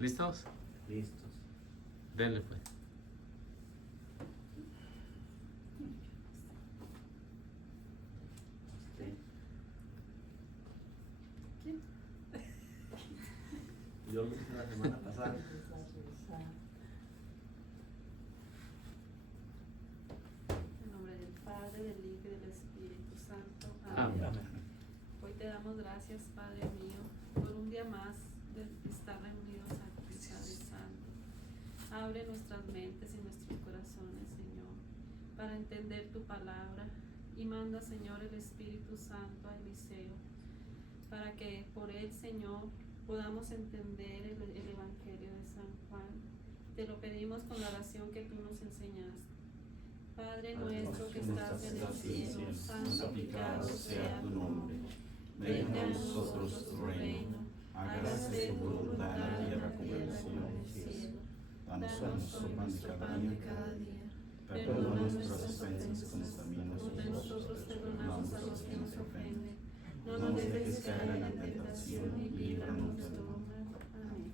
¿Listos? Listos. Denle pues. Yo lo hice la semana pasada. En nombre del Padre, del Hijo y del Espíritu Santo. Amén. Amén. Hoy te damos gracias, Padre mío, por un día más de estar reunidos aquí, Padre Santo. Abre nuestras mentes y nuestros corazones, Señor, para entender tu palabra, y manda, Señor, el Espíritu Santo a Eliseo, para que por él, Señor, podamos entender el Evangelio de San Juan. Te lo pedimos con la oración que tú nos enseñaste. Padre nuestro que estás en el cielo, santificado sea tu nombre. Venga a nosotros tu reino. Hágase tu voluntad en la tierra como en el cielo. Danos nuestro pan de cada día. Perdona nuestras ofensas como también nosotros perdonamos a los que nos ofenden. No nos dejes caer en la tentación y líbranos del mal. Amén.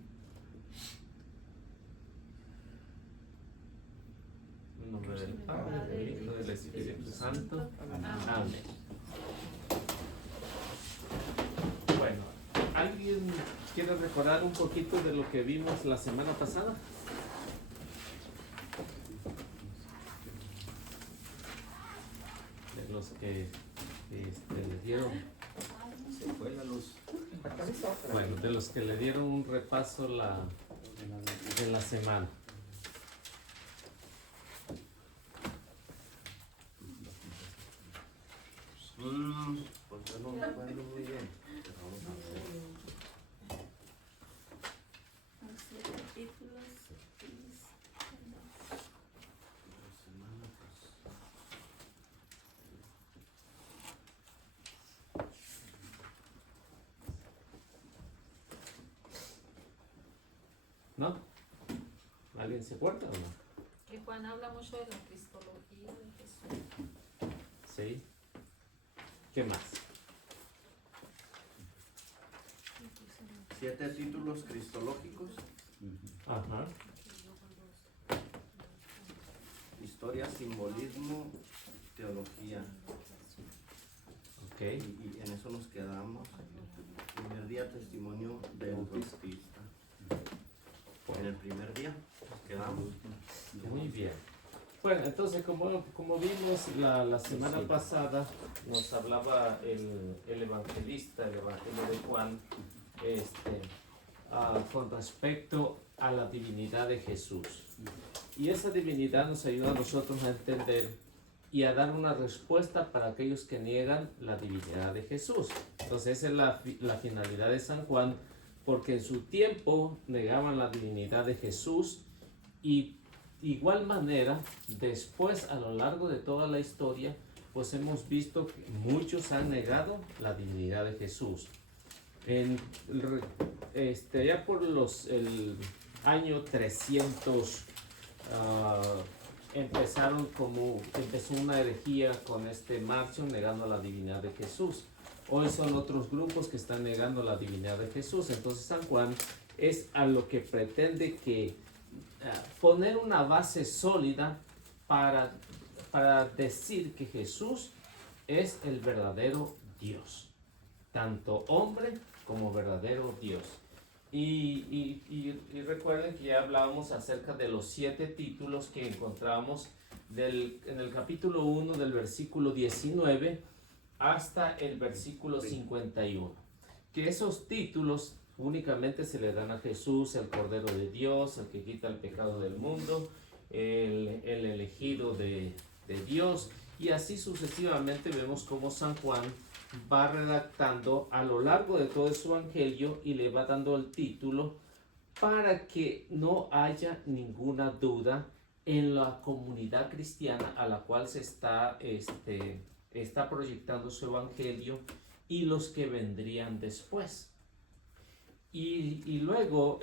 En nombre del Padre, del Hijo y del Espíritu Santo. Amén. Bueno, ¿alguien quiere recordar un poquito de lo que vimos la semana pasada? De los que le dieron, Se fue la luz. bueno, de los que le dieron un repaso de la semana. Pues yo no me acuerdo muy bien. Pero vamos a ver. Capítulos. La semana pasada. ¿No? ¿Alguien se acuerda o no? Que Juan habla mucho de la cristología de Jesús. Sí. ¿Qué más? 7 títulos cristológicos. Ajá. Historia, simbolismo, teología. Ok. Y en eso nos quedamos. Primer día, testimonio del Bautista. En el primer día nos quedamos. Muy bien. Bueno, entonces como vimos la semana pasada, nos hablaba el evangelista, el evangelio de Juan, con respecto a la divinidad de Jesús. Y esa divinidad nos ayuda a nosotros a entender y a dar una respuesta para aquellos que niegan la divinidad de Jesús. Entonces esa es la finalidad de San Juan, porque en su tiempo negaban la divinidad de Jesús, y igual manera después, a lo largo de toda la historia, pues hemos visto que muchos han negado la divinidad de Jesús. Ya por el año 300 empezó una herejía con Marción negando la divinidad de Jesús. Hoy son otros grupos que están negando la divinidad de Jesús. Entonces San Juan es a lo que pretende que poner una base sólida para decir que Jesús es el verdadero Dios, tanto hombre como verdadero Dios. Y recuerden que ya hablábamos acerca de los 7 títulos que encontramos en el capítulo 1 del versículo 19 hasta el versículo 51, que esos títulos únicamente se le dan a Jesús, el Cordero de Dios, el que quita el pecado del mundo, el elegido de Dios, y así sucesivamente. Vemos cómo San Juan va redactando a lo largo de todo su evangelio y le va dando el título para que no haya ninguna duda en la comunidad cristiana a la cual se está está proyectando su evangelio y los que vendrían después. Y luego,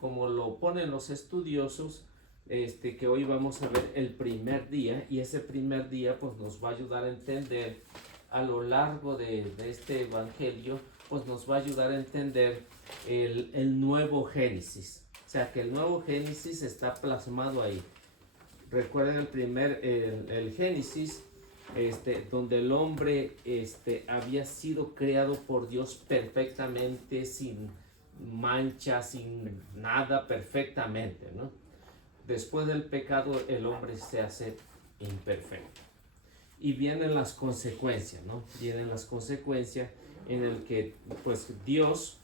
como lo ponen los estudiosos, que hoy vamos a ver el primer día, y ese primer día pues nos va a ayudar a entender a lo largo de este evangelio, pues nos va a ayudar a entender el nuevo Génesis. O sea, que el nuevo Génesis está plasmado ahí. Recuerden el Génesis, donde el hombre había sido creado por Dios perfectamente, sin mancha, sin nada, perfectamente, ¿no? Después del pecado el hombre se hace imperfecto. Y vienen las consecuencias, ¿no? Vienen las consecuencias en el que pues Dios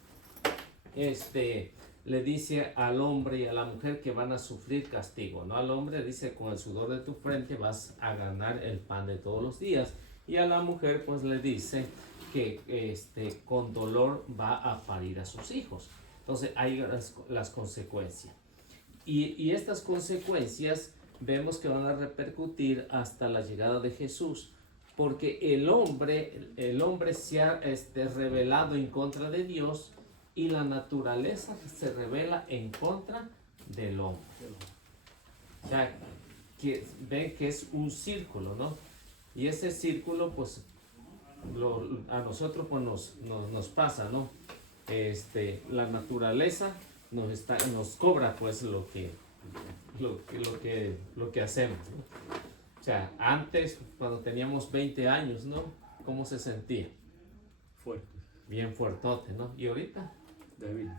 le dice al hombre y a la mujer que van a sufrir castigo, ¿no? Al hombre dice, con el sudor de tu frente vas a ganar el pan de todos los días, y a la mujer pues le dice que con dolor va a parir a sus hijos. Entonces hay las consecuencias, y estas consecuencias vemos que van a repercutir hasta la llegada de Jesús, porque el hombre se ha rebelado en contra de Dios, y la naturaleza se revela en contra del hombre. O sea, que ven que es un círculo, ¿no? Y ese círculo, pues, a nosotros pues nos pasa, ¿no? La naturaleza nos cobra pues lo que hacemos, ¿no? O sea, antes, cuando teníamos 20 años, ¿no? ¿Cómo se sentía? Fuerte. Bien fuertote, ¿no? Y ahorita Débil.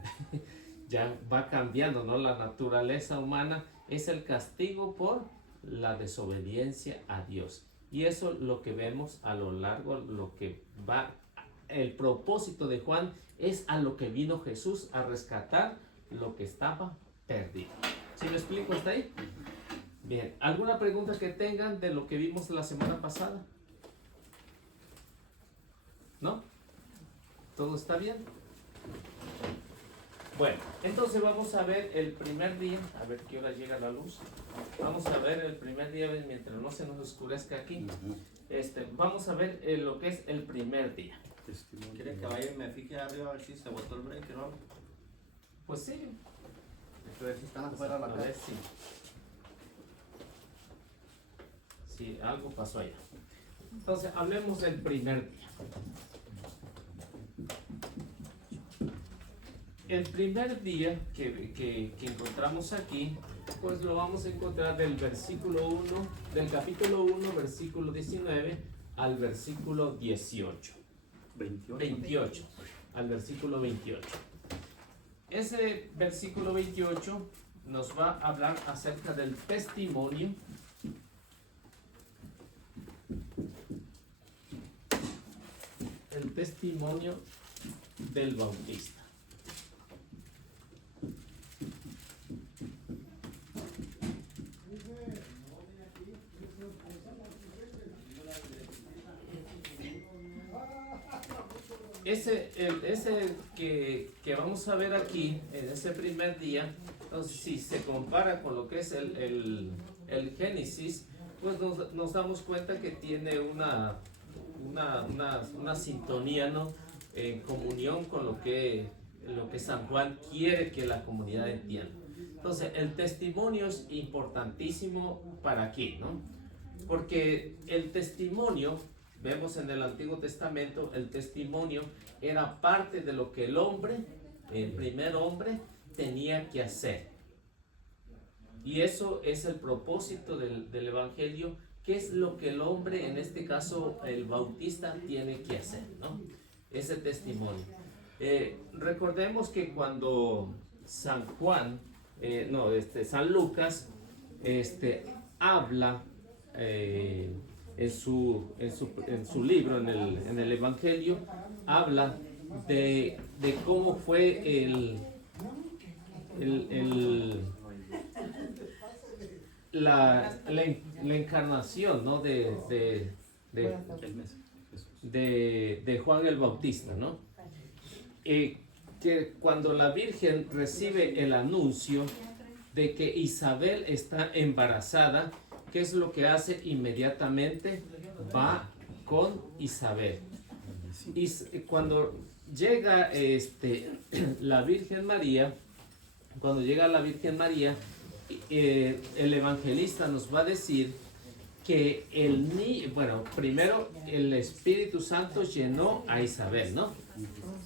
ya va cambiando, ¿no? La naturaleza humana es el castigo por la desobediencia a Dios. Y eso lo que vemos a lo largo, lo que va, el propósito de Juan es a lo que vino Jesús, a rescatar lo que estaba perdido. ¿Sí me explico hasta ahí? Bien, ¿alguna pregunta que tengan de lo que vimos la semana pasada? ¿No? ¿Todo está bien? Bueno, entonces vamos a ver el primer día, a ver qué hora llega la luz. Vamos a ver el primer día, mientras no se nos oscurezca aquí. Vamos a ver lo que es el primer día. ¿Quiere que vaya y me fije arriba a ver si se botó el break, no? Pues sí. A ver si están afuera de la A casa. ver si algo pasó allá. Entonces, hablemos del primer día. El primer día que encontramos aquí, pues lo vamos a encontrar del versículo 1, del capítulo 1, versículo 19, al versículo 18. 28, al versículo 28. Ese versículo 28 nos va a hablar acerca del testimonio del Bautista. Ese que vamos a ver aquí, en ese primer día, entonces si se compara con lo que es el Génesis, pues nos damos cuenta que tiene una sintonía, ¿no? En comunión con lo que San Juan quiere que la comunidad entienda. Entonces, el testimonio es importantísimo para aquí, ¿no? Porque el testimonio, vemos en el Antiguo Testamento, el testimonio era parte de lo que el hombre, el primer hombre, tenía que hacer. Y eso es el propósito del Evangelio, que es lo que el hombre, en este caso el Bautista, tiene que hacer, ¿no? Ese testimonio. Recordemos que cuando San Juan, San Lucas, habla en su libro, en el Evangelio, habla de cómo fue la encarnación, ¿no? de Juan el Bautista, ¿no? Que cuando la Virgen recibe el anuncio de que Isabel está embarazada, ¿qué es lo que hace inmediatamente? va con Isabel. Y cuando llega la Virgen María, el evangelista nos va a decir que primero el Espíritu Santo llenó a Isabel, ¿no?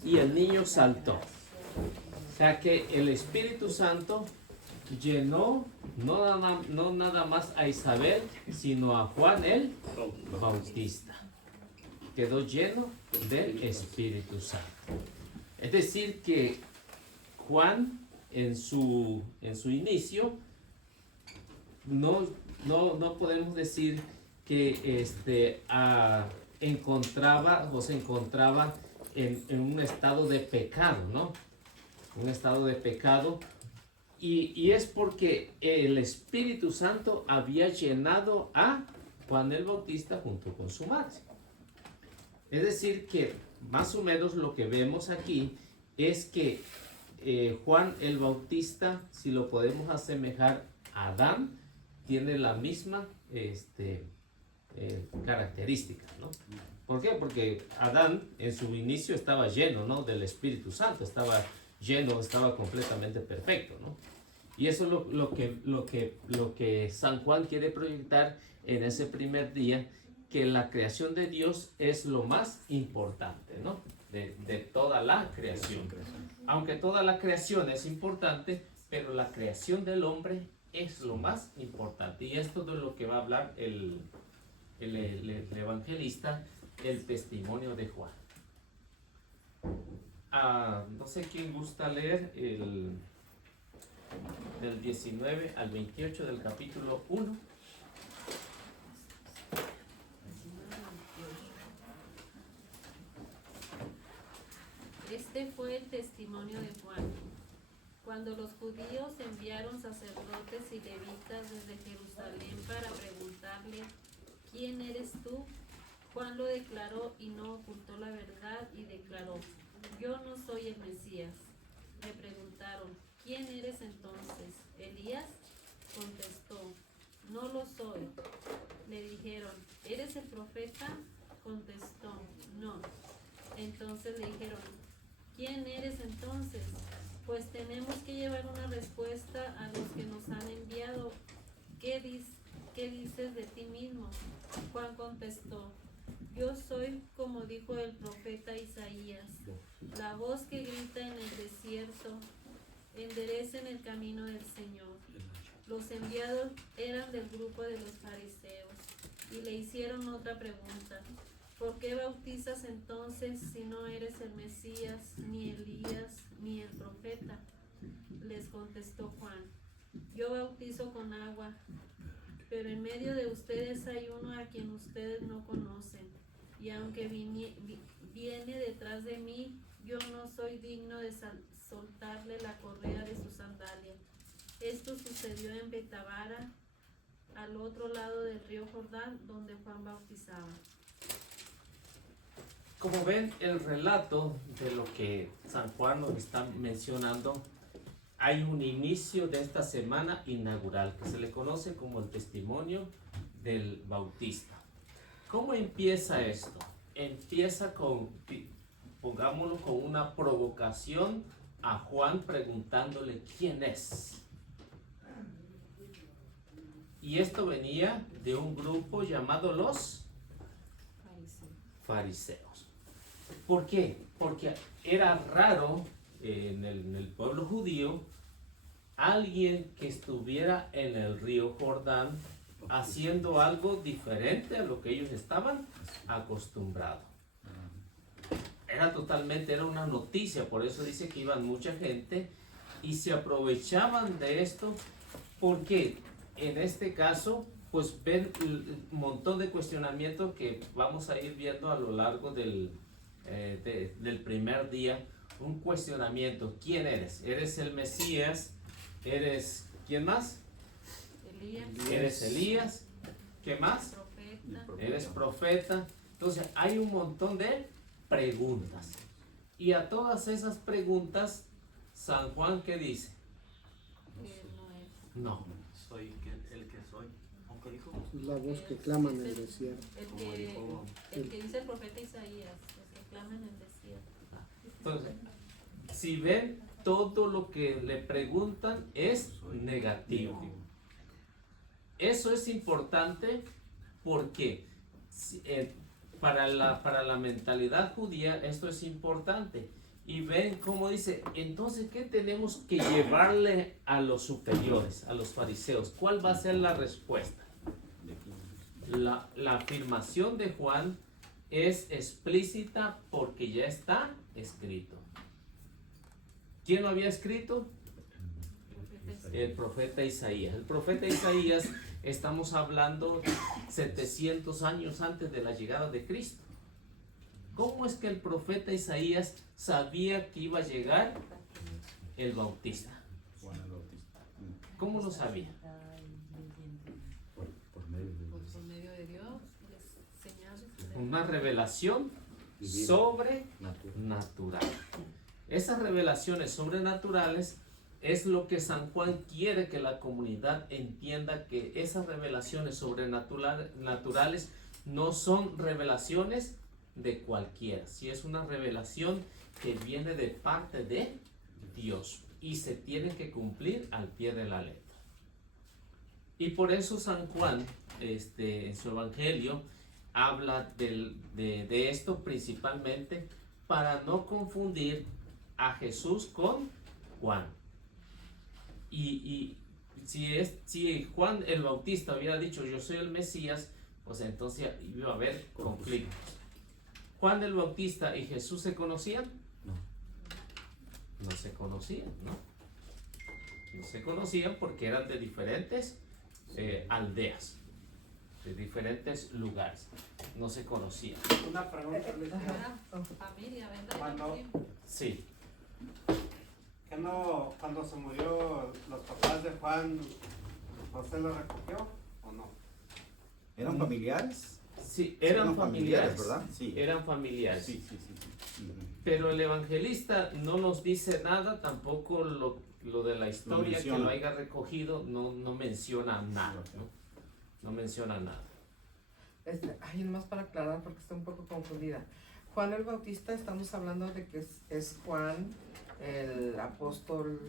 Y el niño saltó. O sea que el Espíritu Santo llenó no nada más a Isabel, sino a Juan el Bautista. Quedó lleno del Espíritu Santo. Es decir que Juan en su inicio no podemos decir que se encontraba en un estado de pecado, ¿no? Un estado de pecado. Y es porque el Espíritu Santo había llenado a Juan el Bautista junto con su madre. Es decir que más o menos lo que vemos aquí es que Juan el Bautista, si lo podemos asemejar a Adán, tiene la misma característica, ¿no? ¿Por qué? Porque Adán en su inicio estaba lleno, ¿no?, del Espíritu Santo, estaba completamente perfecto, ¿no? Y eso es lo que San Juan quiere proyectar en ese primer día, que la creación de Dios es lo más importante, ¿no?, de toda la creación. Aunque toda la creación es importante, pero la creación del hombre es lo más importante. Y esto es de lo que va a hablar el evangelista, el testimonio de Juan. No sé quién gusta leer del 19 al 28 del capítulo 1. Este fue el testimonio de Juan. Cuando los judíos enviaron sacerdotes y levitas desde Jerusalén para preguntarle: ¿quién eres tú?, Juan lo declaró y no ocultó la verdad y declaró: yo no soy el Mesías. Le preguntaron: ¿quién eres entonces? ¿Elías? Contestó: no lo soy. Le dijeron: ¿eres el profeta? Contestó: no. Entonces le dijeron: ¿quién eres entonces? Pues tenemos que llevar una respuesta a los que nos han enviado. ¿Qué dices de ti mismo? Juan contestó: yo soy como dijo el profeta Isaías, la voz que grita en el desierto: enderecen el camino del Señor. Los enviados eran del grupo de los fariseos y le hicieron otra pregunta: ¿por qué bautizas entonces si no eres el Mesías, ni Elías, ni el profeta? Les contestó Juan: yo bautizo con agua, pero en medio de ustedes hay uno a quien ustedes no conocen, y aunque viene detrás de mí, yo no soy digno de soltarle la correa de su sandalia. Esto sucedió en Betabara, al otro lado del río Jordán, donde Juan bautizaba. Como ven, el relato de lo que San Juan nos está mencionando, hay un inicio de esta semana inaugural que se le conoce como el testimonio del Bautista. ¿Cómo empieza esto? Empieza pongámoslo, con una provocación a Juan preguntándole quién es. Y esto venía de un grupo llamado los fariseos. ¿Por qué? Porque era raro en el pueblo judío alguien que estuviera en el río Jordán haciendo algo diferente a lo que ellos estaban acostumbrados. Era una noticia, por eso dice que iban mucha gente y se aprovechaban de esto, porque en este caso pues ven un montón de cuestionamientos que vamos a ir viendo a lo largo del primer día. Un cuestionamiento: ¿quién eres? ¿Eres el Mesías? ¿Eres quién más? Elías. ¿Eres Elías? ¿Qué más? Profeta. ¿Eres profeta? Entonces hay un montón de preguntas, y a todas esas preguntas San Juan, ¿qué dice? Que no es. No. Soy el que soy. ¿Aunque dijo? La voz que clama en el desierto. El que dice el profeta Isaías, el que clama en el desierto. Entonces, si ven, todo lo que le preguntan es negativo. Eso es importante porque para la mentalidad judía esto es importante. Y ven cómo dice, entonces, ¿qué tenemos que llevarle a los superiores, a los fariseos? ¿Cuál va a ser la respuesta? La afirmación de Juan es explícita porque ya está escrito. ¿Quién lo había escrito? El profeta Isaías. El profeta Isaías, estamos hablando 700 años antes de la llegada de Cristo. ¿Cómo es que el profeta Isaías sabía que iba a llegar el Bautista? Juan el Bautista. ¿Cómo lo sabía? Por medio de Dios. Por medio de Dios, señales. Una revelación Divina. sobrenatural. Esas revelaciones sobrenaturales es lo que San Juan quiere que la comunidad entienda, que esas revelaciones sobrenaturales no son revelaciones de cualquiera, si es una revelación que viene de parte de Dios y se tiene que cumplir al pie de la letra. Y por eso San Juan, en su evangelio, habla de esto principalmente para no confundir a Jesús con Juan. Y si Juan el Bautista hubiera dicho yo soy el Mesías, pues entonces iba a haber conflictos. ¿Juan el Bautista y Jesús se conocían? No se conocían, ¿no? No se conocían porque eran de diferentes aldeas, de diferentes lugares. No se conocían. Una pregunta, Luis. Familia, ¿verdad? Cuando- Sí. ¿Que no, cuando se murió los papás de Juan, José los recogió o no? ¿Eran familiares? Sí, eran familiares, ¿verdad? Sí. eran familiares. Sí, sí, sí. Sí. Ujú. Pero el evangelista no nos dice nada, tampoco lo de la historia que menciona. lo haya recogido, no menciona nada, ¿no? No menciona nada. Ay, nomás para aclarar porque estoy un poco confundida. Juan el Bautista, estamos hablando de que es Juan, el apóstol,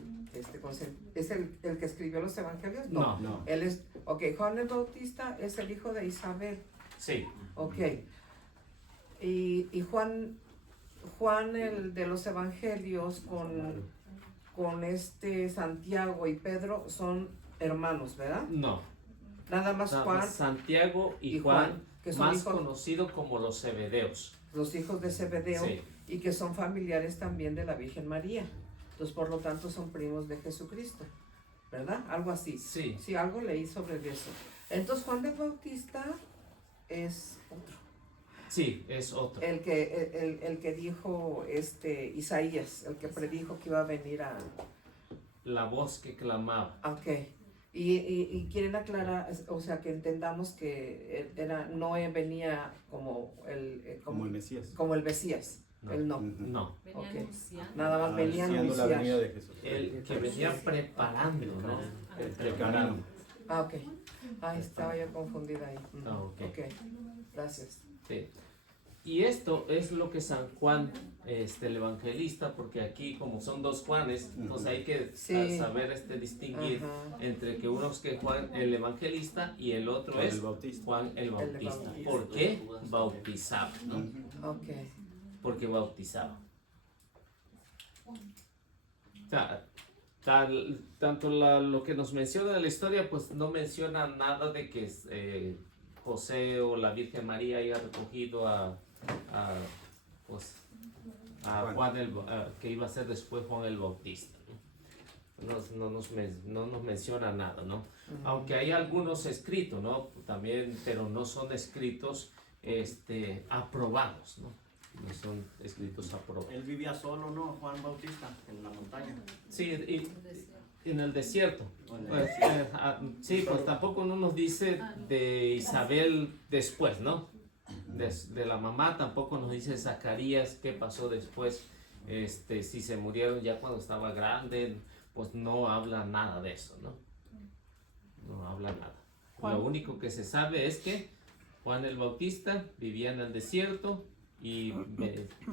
¿es el que escribió los evangelios? No. No. Él es, ok, Juan el Bautista es el hijo de Isabel, Sí, ok. Y Juan el de los evangelios con Santiago y Pedro son hermanos, ¿verdad? no. Nada más Nada Juan, más Santiago y y Juan, Juan, que son más hijos- conocido como los Zebedeos. los hijos de Zebedeo, Sí. y que son familiares también de la Virgen María. Entonces, por lo tanto, son primos de Jesucristo, ¿verdad? Algo así. Sí. Sí, algo leí sobre eso. Entonces, Juan el Bautista es otro. Sí, es otro. El que dijo Isaías, el que predijo que iba a venir a... La voz que clamaba. Ok. Y quieren aclarar, o sea, que entendamos que no venía como Como el Mesías. como el Mesías. No. Él no. Ujú. No. Venía Ok. anunciando. Nada más venía a Anunciando la anunciar. venida de Jesús. El que venía preparando, ¿no? El Preparando. camino. Ah, ok. Ah, estaba yo confundida ahí. Ujú. Ah, ok. Ok, gracias. Sí. Y esto es lo que San Juan, el evangelista, porque aquí como son dos Juanes, entonces hay que Sí. saber distinguir Ajá. entre que uno es que Juan el evangelista y el otro Juan es el Bautista. Juan el Bautista. Bautista. ¿Por qué? Bautizaba, ¿no? Ujú. Ok. Porque bautizaba. Tanto lo que nos menciona de la historia, pues no menciona nada de que José o la Virgen María haya recogido a Juan que iba a ser después Juan el Bautista, ¿no? No nos menciona nada, ¿no? Aunque hay algunos escritos, ¿no? También, pero no son escritos aprobados, ¿no? No son escritos aprobados. Él vivía solo, ¿no? Juan Bautista, en la montaña. Sí, y en el desierto. O en el Pues, desierto. sí, pues tampoco no nos dice de Isabel después, ¿no? De la mamá tampoco nos dice Zacarías qué pasó después, si se murieron ya cuando estaba grande, pues no habla nada de eso, ¿no? No habla nada. Lo único que se sabe es que Juan el Bautista vivía en el desierto y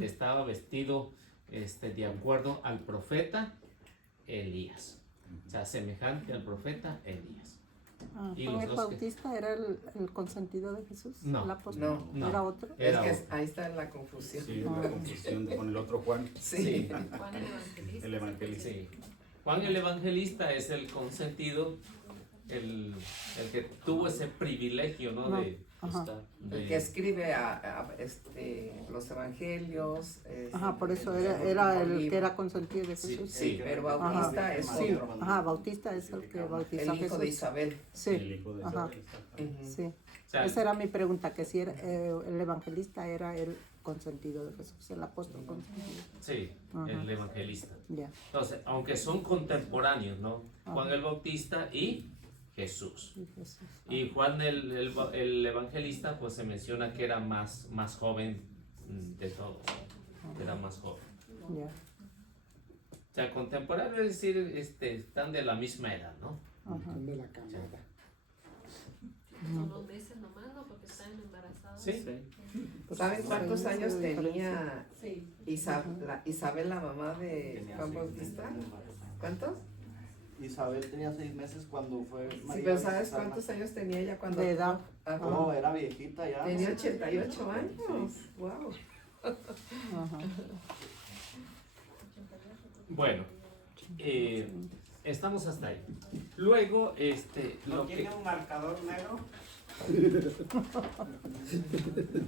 estaba vestido de acuerdo al profeta Elías. O sea, semejante al profeta Elías. Y Juan los el dos que- Bautista era el consentido de Jesús, No. el apóstol. No. Era otro. Es Era que otro. ahí está la confusión. Sí, la confusión con el otro Juan. Sí. Juan el Evangelista. El evangelista. Sí. Juan el Evangelista es el consentido, el que tuvo ese privilegio, ¿no? No. De Ajá. estar. El que escribe los evangelios. Ajá, por eso era el que era consentido de Sí, Jesús. sí. Pero Bautista es Sí, otro. ajá, Bautista es el que bautizó a El hijo Jesús. de Isabel. Sí, El hijo de ajá, Isabel. Ujú. sí. O sea, Esa era mi pregunta, que si era, el evangelista era el consentido de Jesús, el apóstol consentido. sí, Ajá. el evangelista. Ya. Entonces, aunque son contemporáneos, ¿no? Juan Ajá. el Bautista y Jesús. Y Jesús. Y Juan el Evangelista, pues se menciona que era más joven de todos. Era más joven. Ya. O sea, contemporáneo es decir, están de la misma edad, ¿no? Ajá. De la camada. Son 2 meses nomás, ¿no? Porque están embarazados. Sí. Pues, ¿Saben cuántos sí, años sí, tenía Sí. Isabel, la mamá de Tenía Juan 6 Bautista? meses embarazada. ¿Cuántos? Isabel tenía 6 meses cuando fue Sí, María pero ¿sabes Bautista. cuántos años tenía ella cuando? De edad. Ajá. No, era viejita ya. Tenía 88 años. Wow. Ajá. Bueno, estamos hasta ahí. Luego, ¿No lo que... tiene un marcador negro?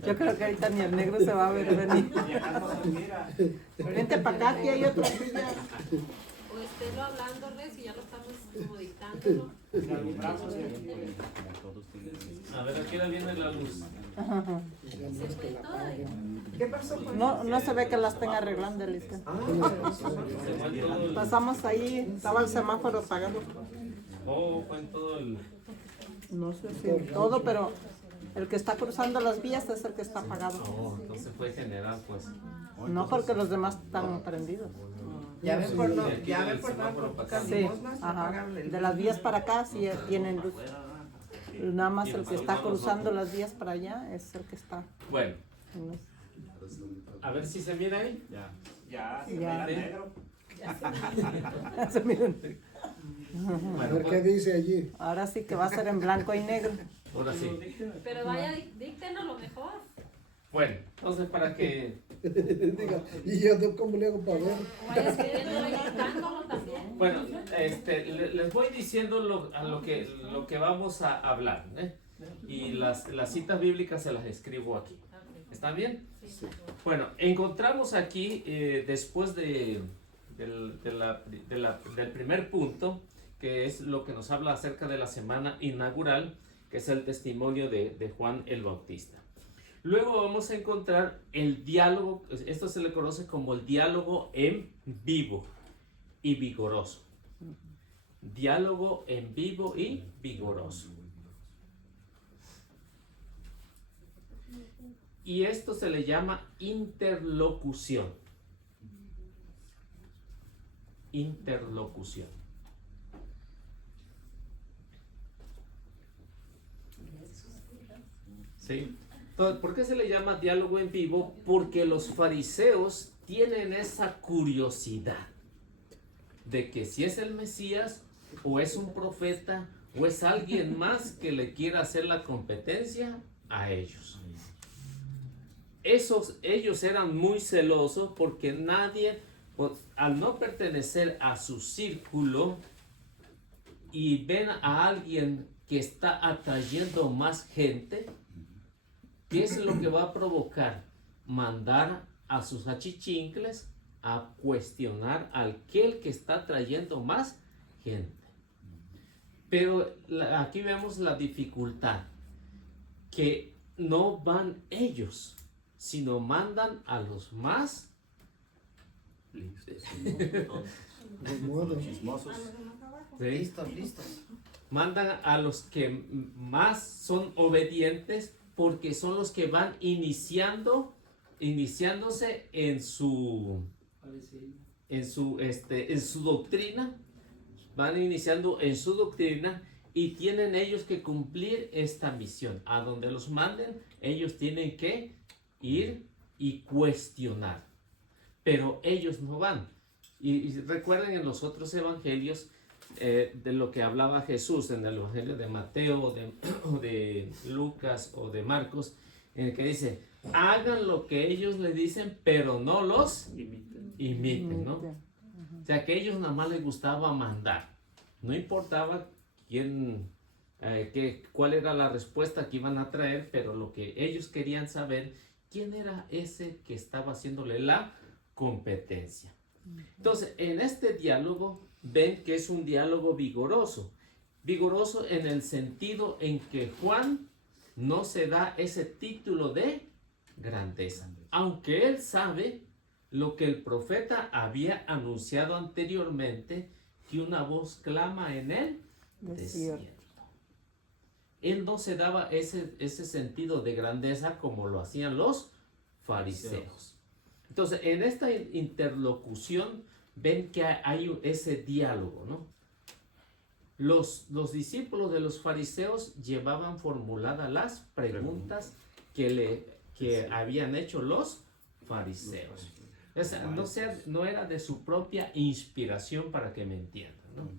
Yo creo que ahorita ni el negro se va a ver venir. Llegando se mira. Vente para acá, aquí hay otra silla. O estélo hablando, Res, y ya lo estamos como dictándolo. Si alumbramos y Como todos tienen. A ver, aquí ahora viene la luz. Ajá. Se fue todo. ¿Qué pasó, Juan? No se ve que la estén arreglando, Elisa. Ah, Se fue todo el... Pasamos ahí, estaba el semáforo apagado. Oh, fue en todo el... No sé si todo, pero el que está cruzando las vías es el que está apagado. Oh, entonces fue general, pues. No porque los demás están prendidos. ya ven por no, Sí, aquí ya del ven por no semáforo para acá. buscar Sí, limosnas, ajá. apagarle el- De las vías para acá sí tienen luz. Nada más el que está cruzando las vías para allá es el que está. Bueno, en los- a ver si se mira ahí. Ya. ya se Ya. mira negro. Se miren. A Bueno, ver qué pues, dice allí. Ahora sí que va a ser en blanco y negro. ahora sí. Pero vaya, díctenos lo mejor. Bueno, entonces para que... Diga, ¿y yo cómo le hago para ver? O vaya escribiéndolo y dictándolo también. Bueno, les voy diciendo lo que vamos a hablar, ¿eh? Y las citas bíblicas se las escribo aquí. ¿Están bien? Bueno, encontramos aquí, después del primer punto, que es lo que nos habla acerca de la semana inaugural, que es el testimonio de Juan el Bautista. Luego vamos a encontrar el diálogo, esto se le conoce como el diálogo en vivo y vigoroso. Diálogo en vivo y vigoroso. Y esto se le llama interlocución. Interlocución. ¿Sí? Entonces, ¿por qué se le llama diálogo en vivo? Porque los fariseos tienen esa curiosidad de que si es el Mesías o es un profeta o es alguien más que le quiera hacer la competencia a ellos. Ellos eran muy celosos porque nadie, pues, al no pertenecer a su círculo y ven a alguien que está atrayendo más gente, ¿qué es lo que va a provocar? Mandar a sus achichincles a cuestionar a aquel que está trayendo más gente. Pero aquí vemos la dificultad, que no van ellos, sino mandan a los más De modo. Chismosos. ¿sí? Listos. Mandan a los que más son obedientes, porque son los que van iniciándose en su doctrina, van iniciando en su doctrina y tienen ellos que cumplir esta misión. A donde los manden, ellos tienen que ir y cuestionar. Pero ellos no van. Y recuerden en los otros evangelios de lo que hablaba Jesús, en el evangelio de Mateo, o de Lucas o de Marcos, en el que dice, hagan lo que ellos le dicen, pero no los imiten, ¿no? O sea, que a ellos nada más les gustaba mandar. No importaba cuál era la respuesta que iban a traer, pero lo que ellos querían saber, quién era ese que estaba haciéndole la competencia. Entonces, en este diálogo, ven que es un diálogo vigoroso. Vigoroso en el sentido en que Juan no se da ese título de grandeza, aunque él sabe lo que el profeta había anunciado anteriormente, que una voz clama en el desierto. Él no se daba ese sentido de grandeza como lo hacían los fariseos. Entonces, en esta interlocución ven que hay ese diálogo, ¿no? Los discípulos de los fariseos llevaban formuladas las preguntas que habían hecho los fariseos. No era de su propia inspiración, para que me entiendan, ¿no?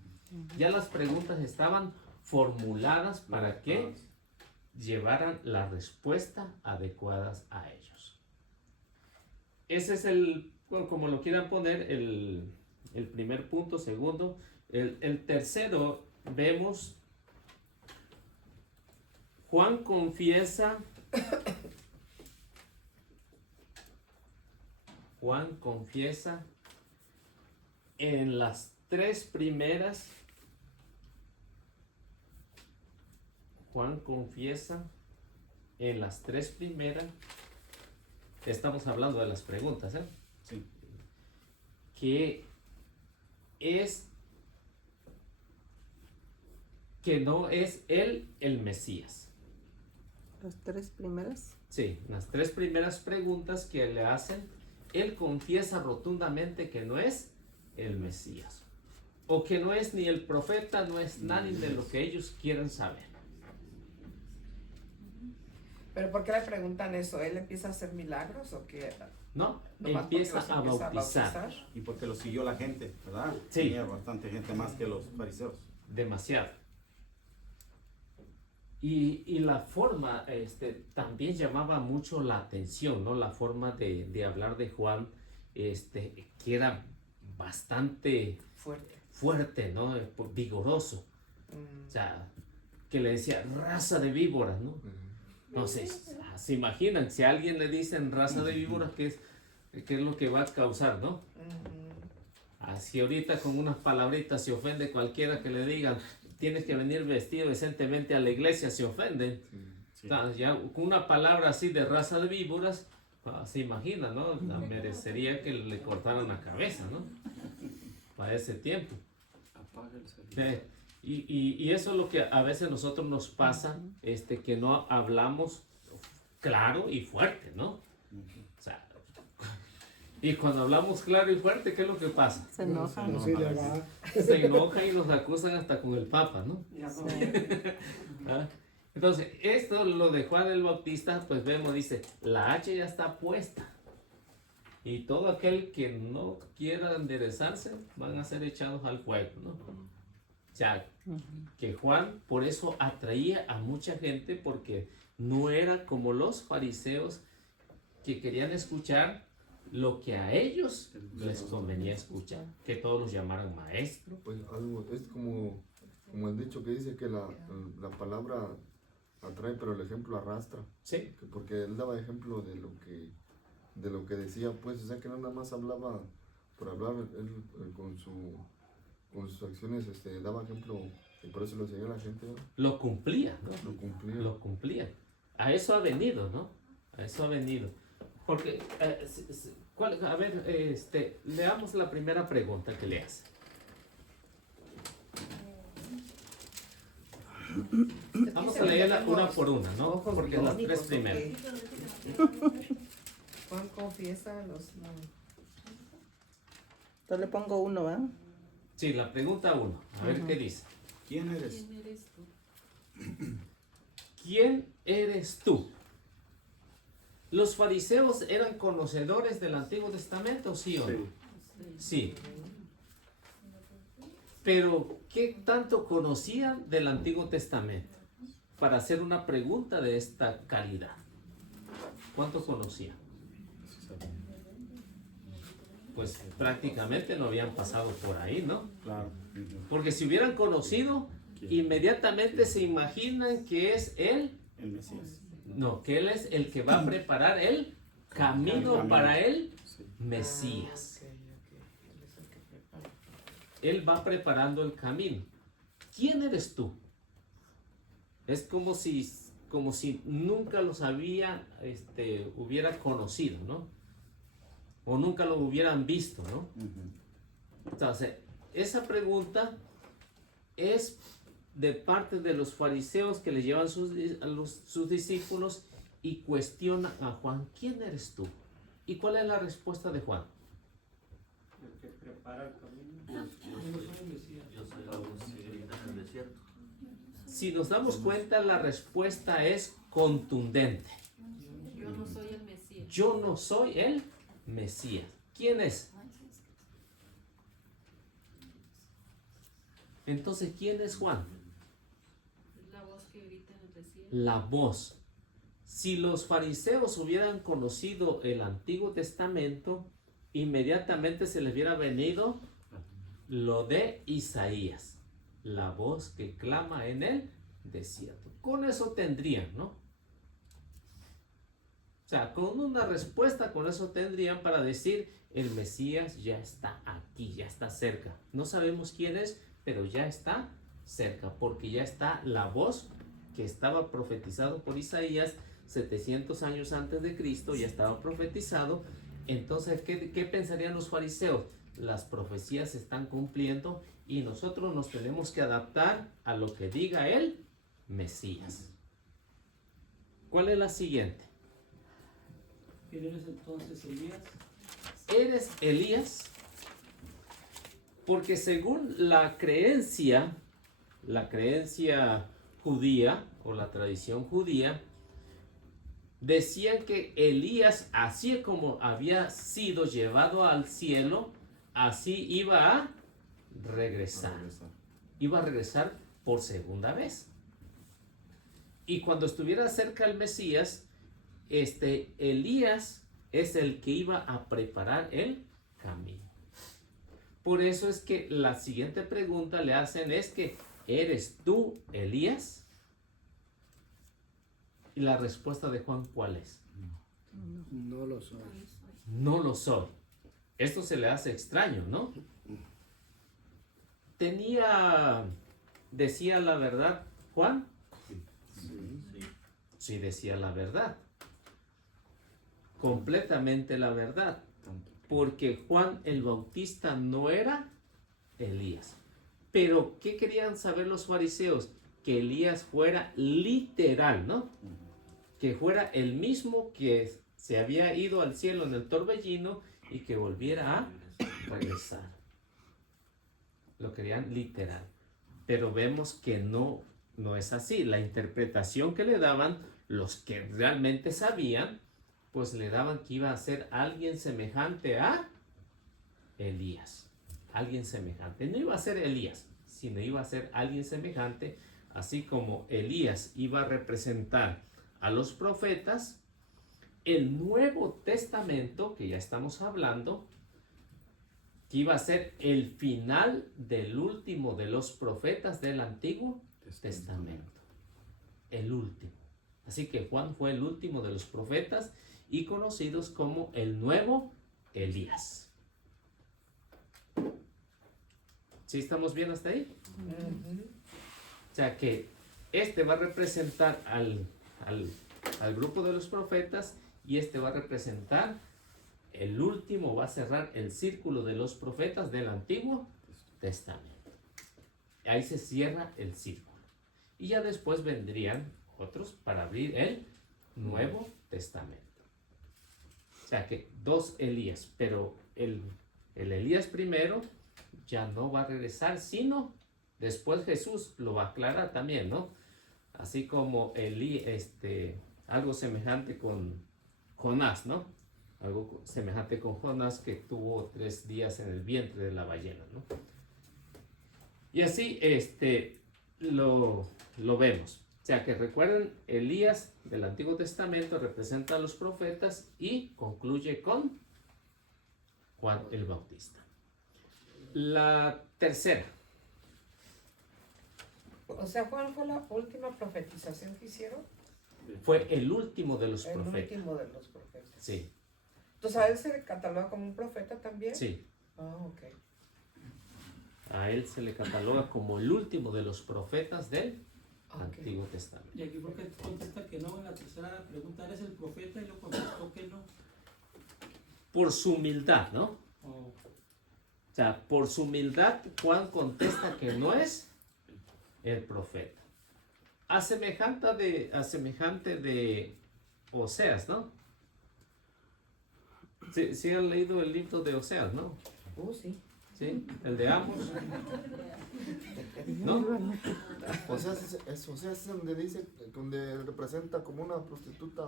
Ya las preguntas estaban formuladas para que llevaran la respuesta adecuadas a ellos. Ese es como lo quieran poner, el primer punto. Segundo, el tercero, vemos Juan confiesa en las tres primeras. Juan confiesa en las tres primeras. Estamos hablando de las preguntas, ¿eh? Sí. Que no es él el Mesías. Las tres primeras. Sí, las tres primeras preguntas que le hacen, él confiesa rotundamente que no es el Mesías. O que no es ni el profeta, no es nadie de lo que ellos quieren saber. ¿Pero por qué le preguntan eso? ¿Él empieza a hacer milagros o qué? No, Nomás empieza porque a los bautizar. Y porque lo siguió la gente, ¿verdad? Sí. Tenía bastante gente más que los fariseos. Demasiado. Y la forma también llamaba mucho la atención, ¿no? La forma de hablar de Juan, que era bastante fuerte, ¿no? Vigoroso. O sea, que le decía raza de víboras, ¿no? No sé, se imaginan, si a alguien le dicen raza de víboras, ¿qué es lo que va a causar, no? Así ahorita con unas palabritas se ofende cualquiera que le digan, tienes que venir vestido decentemente a la iglesia, se ofenden. Sí. Ya con una palabra así de raza de víboras, se imagina, ¿no? Merecería que le cortaran la cabeza, ¿no? Para ese tiempo. Y eso es lo que a veces a nosotros nos pasa, que no hablamos claro y fuerte, ¿no? O sea, y cuando hablamos claro y fuerte, ¿qué es lo que pasa? Se enojan. No, sí, le va. Se enojan y nos acusan hasta con el Papa, ¿no? ¿Ah? Entonces, esto lo de Juan el Bautista, pues vemos, dice, la hacha ya está puesta. Y todo aquel que no quiera enderezarse, van a ser echados al fuego, ¿no? O sea, que Juan por eso atraía a mucha gente, porque no era como los fariseos que querían escuchar lo que a ellos les convenía escuchar, que todos los llamaran maestro. Pues algo, es como el dicho que dice que la palabra atrae, pero el ejemplo arrastra. Sí. Porque él daba ejemplo de lo que decía, pues, o sea, que no nada más hablaba por hablar, él con sus acciones daba ejemplo, y por eso lo seguía la gente, ¿no? Lo cumplía, ¿no? Lo cumplía. Lo cumplía. A eso ha venido, ¿no? A eso ha venido. Porque, a ver, leamos la primera pregunta que le hace. Vamos a leerla una por una, ¿no? Ojos Porque las tres biónicos, ¿o primeras. qué? Juan confiesa los... Yo le pongo uno, ¿verdad? Sí, la pregunta 1. A ver qué dice. ¿Quién eres? ¿Quién eres tú? ¿Quién eres tú? ¿Los fariseos eran conocedores del Antiguo Testamento, sí o no? Sí. Pero, ¿qué tanto conocían del Antiguo Testamento? Para hacer una pregunta de esta calidad. ¿Cuánto conocían? Pues prácticamente no habían pasado por ahí, ¿no? Claro. Porque si hubieran conocido, inmediatamente se imaginan que es él, El Mesías. no, que él es el que va a preparar el camino para el Mesías. Ah, ok. Él es el que prepara. Él va preparando el camino. ¿Quién eres tú? Es como si nunca los hubiera conocido, ¿no? O nunca lo hubieran visto, ¿no? Entonces, esa pregunta es de parte de los fariseos que le llevan sus discípulos y cuestionan a Juan, ¿quién eres tú? ¿Y cuál es la respuesta de Juan? El que prepara el camino. Yo soy la voz que grita en el desierto. Si nos damos cuenta, la respuesta es contundente. Yo no soy el Mesías. Yo no soy el Mesías. ¿Quién es? Entonces, ¿quién es Juan? La voz que grita en el desierto. La voz. Si los fariseos hubieran conocido el Antiguo Testamento, inmediatamente se les hubiera venido lo de Isaías, la voz que clama en el desierto. Con eso tendrían, ¿no? O sea, con una respuesta, con eso tendrían para decir, el Mesías ya está aquí, ya está cerca. No sabemos quién es, pero ya está cerca, porque ya está la voz que estaba profetizado por Isaías 700 años antes de Cristo, ya estaba profetizado. Entonces, ¿qué pensarían los fariseos? Las profecías se están cumpliendo y nosotros nos tenemos que adaptar a lo que diga el Mesías. ¿Cuál es la siguiente? ¿Eres entonces Elías? ¿Eres Elías? Porque según la creencia judía o la tradición judía, decían que Elías, así como había sido llevado al cielo, así iba a regresar. Iba a regresar por segunda vez. Y cuando estuviera cerca el Mesías, Elías es el que iba a preparar el camino. Por eso es que la siguiente pregunta le hacen es que, ¿eres tú Elías? Y la respuesta de Juan, ¿cuál es? No lo soy. No lo soy. Esto se le hace extraño, ¿no? ¿Decía la verdad Juan? Sí, decía la verdad. Completamente la verdad. Porque Juan el Bautista no era Elías. Pero, ¿qué querían saber los fariseos? Que Elías fuera literal, ¿no? Que fuera el mismo que se había ido al cielo en el torbellino y que volviera a regresar. Lo querían literal. Pero vemos que no es así. La interpretación que le daban los que realmente sabían, pues le daban que iba a ser alguien semejante a Elías. Alguien semejante. No iba a ser Elías, sino iba a ser alguien semejante, así como Elías iba a representar a los profetas. El Nuevo Testamento, que ya estamos hablando, que iba a ser el final del último de los profetas del Antiguo Testamento. El último. Así que Juan fue el último de los profetas y conocidos como el nuevo Elías. ¿Sí estamos bien hasta ahí? O sea que va a representar al grupo de los profetas y va a representar el último, va a cerrar el círculo de los profetas del Antiguo Testamento. Ahí se cierra el círculo. Y ya después vendrían otros para abrir el Nuevo Testamento. O sea que dos Elías, pero el Elías primero ya no va a regresar, sino Después Jesús lo va a aclarar también, ¿no? Así como algo semejante con Jonás, ¿no? Algo semejante con Jonás que tuvo 3 días en el vientre de la ballena, ¿no? Y así lo vemos. O sea que recuerden, Elías del Antiguo Testamento representa a los profetas y concluye con Juan el Bautista. La tercera. O sea, Juan fue la última profetización que hicieron. Fue el último de los El profetas. último de los profetas. Sí, Entonces, ¿a él se le cataloga como un profeta también? sí. Ah, ok. A él se le cataloga como el último de los profetas del Ok. Antiguo Testamento. Y aquí porque contesta que no, en la tercera pregunta eres el profeta y lo contestó que no. Por su humildad, ¿no? Oh, O sea, por su humildad, Juan contesta que no es el profeta. A semejante de Oseas, ¿no? Sí han leído el libro de Oseas, ¿no? Sí. Sí, el de Amos. ¿No? O sea, es donde dice, donde representa como una prostituta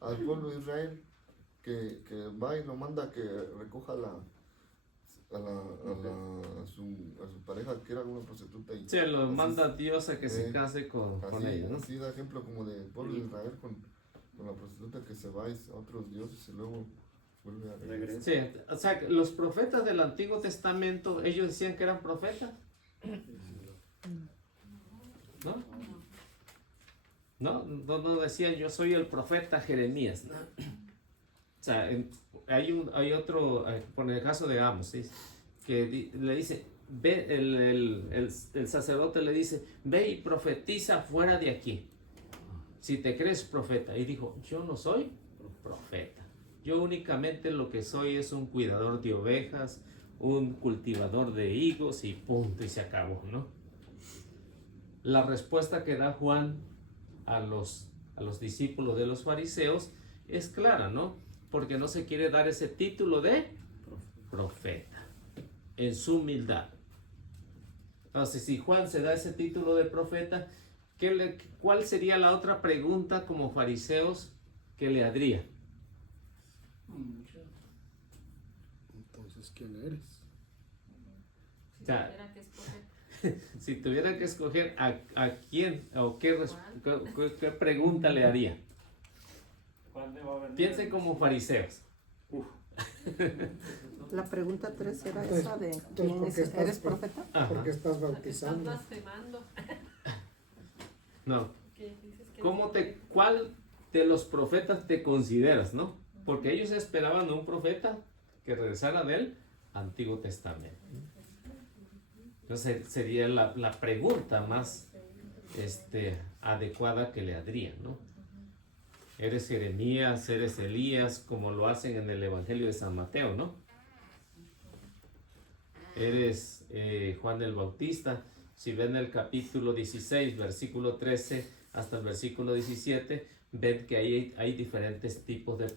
al pueblo de Israel que va y lo manda que recoja a su pareja que era una prostituta y Sí, lo así manda Dios a que se case con así, ella, ¿no? así da ejemplo como del pueblo de Israel con la prostituta que se va a otros dioses y luego vuelve a regresar. Sí, o sea, que los profetas del Antiguo Testamento, ellos decían que eran profetas. ¿No? No decían yo soy el profeta Jeremías, ¿no? O sea, hay otro, por el caso de Amos, ¿sí? Que le dice, ve, el sacerdote le dice, ve y profetiza fuera de aquí, si te crees profeta. Y dijo, yo no soy profeta, yo únicamente lo que soy es un cuidador de ovejas, un cultivador de higos y punto, y se acabó, ¿no? La respuesta que da Juan a los discípulos de los fariseos es clara, ¿no? Porque no se quiere dar ese título de profeta en su humildad. Entonces, si Juan se da ese título de profeta, ¿cuál sería la otra pregunta como fariseos que le haría? Entonces, ¿quién eres? Si O sea, tuviera que escoger. Si tuviera que escoger a quién o qué pregunta le haría. ¿Cuándo va a venir? Piensen como fariseos. La pregunta 3 era Entonces- esa de entonces, ¿quién ¿por es? qué estás ¿Eres por- profeta? Ajá. Porque estás Porque estás bautizando. blasfemando. No. Que dices que ¿Cuál de los profetas te consideras, no? Porque ellos esperaban a un profeta que regresara del Antiguo Testamento. Entonces sería la pregunta más adecuada que le harían, ¿no? Eres Jeremías, eres Elías, como lo hacen en el Evangelio de San Mateo, ¿no? Eres Juan el Bautista. Si ven el capítulo 16, versículo 13 hasta el versículo 17, ven que ahí hay diferentes tipos de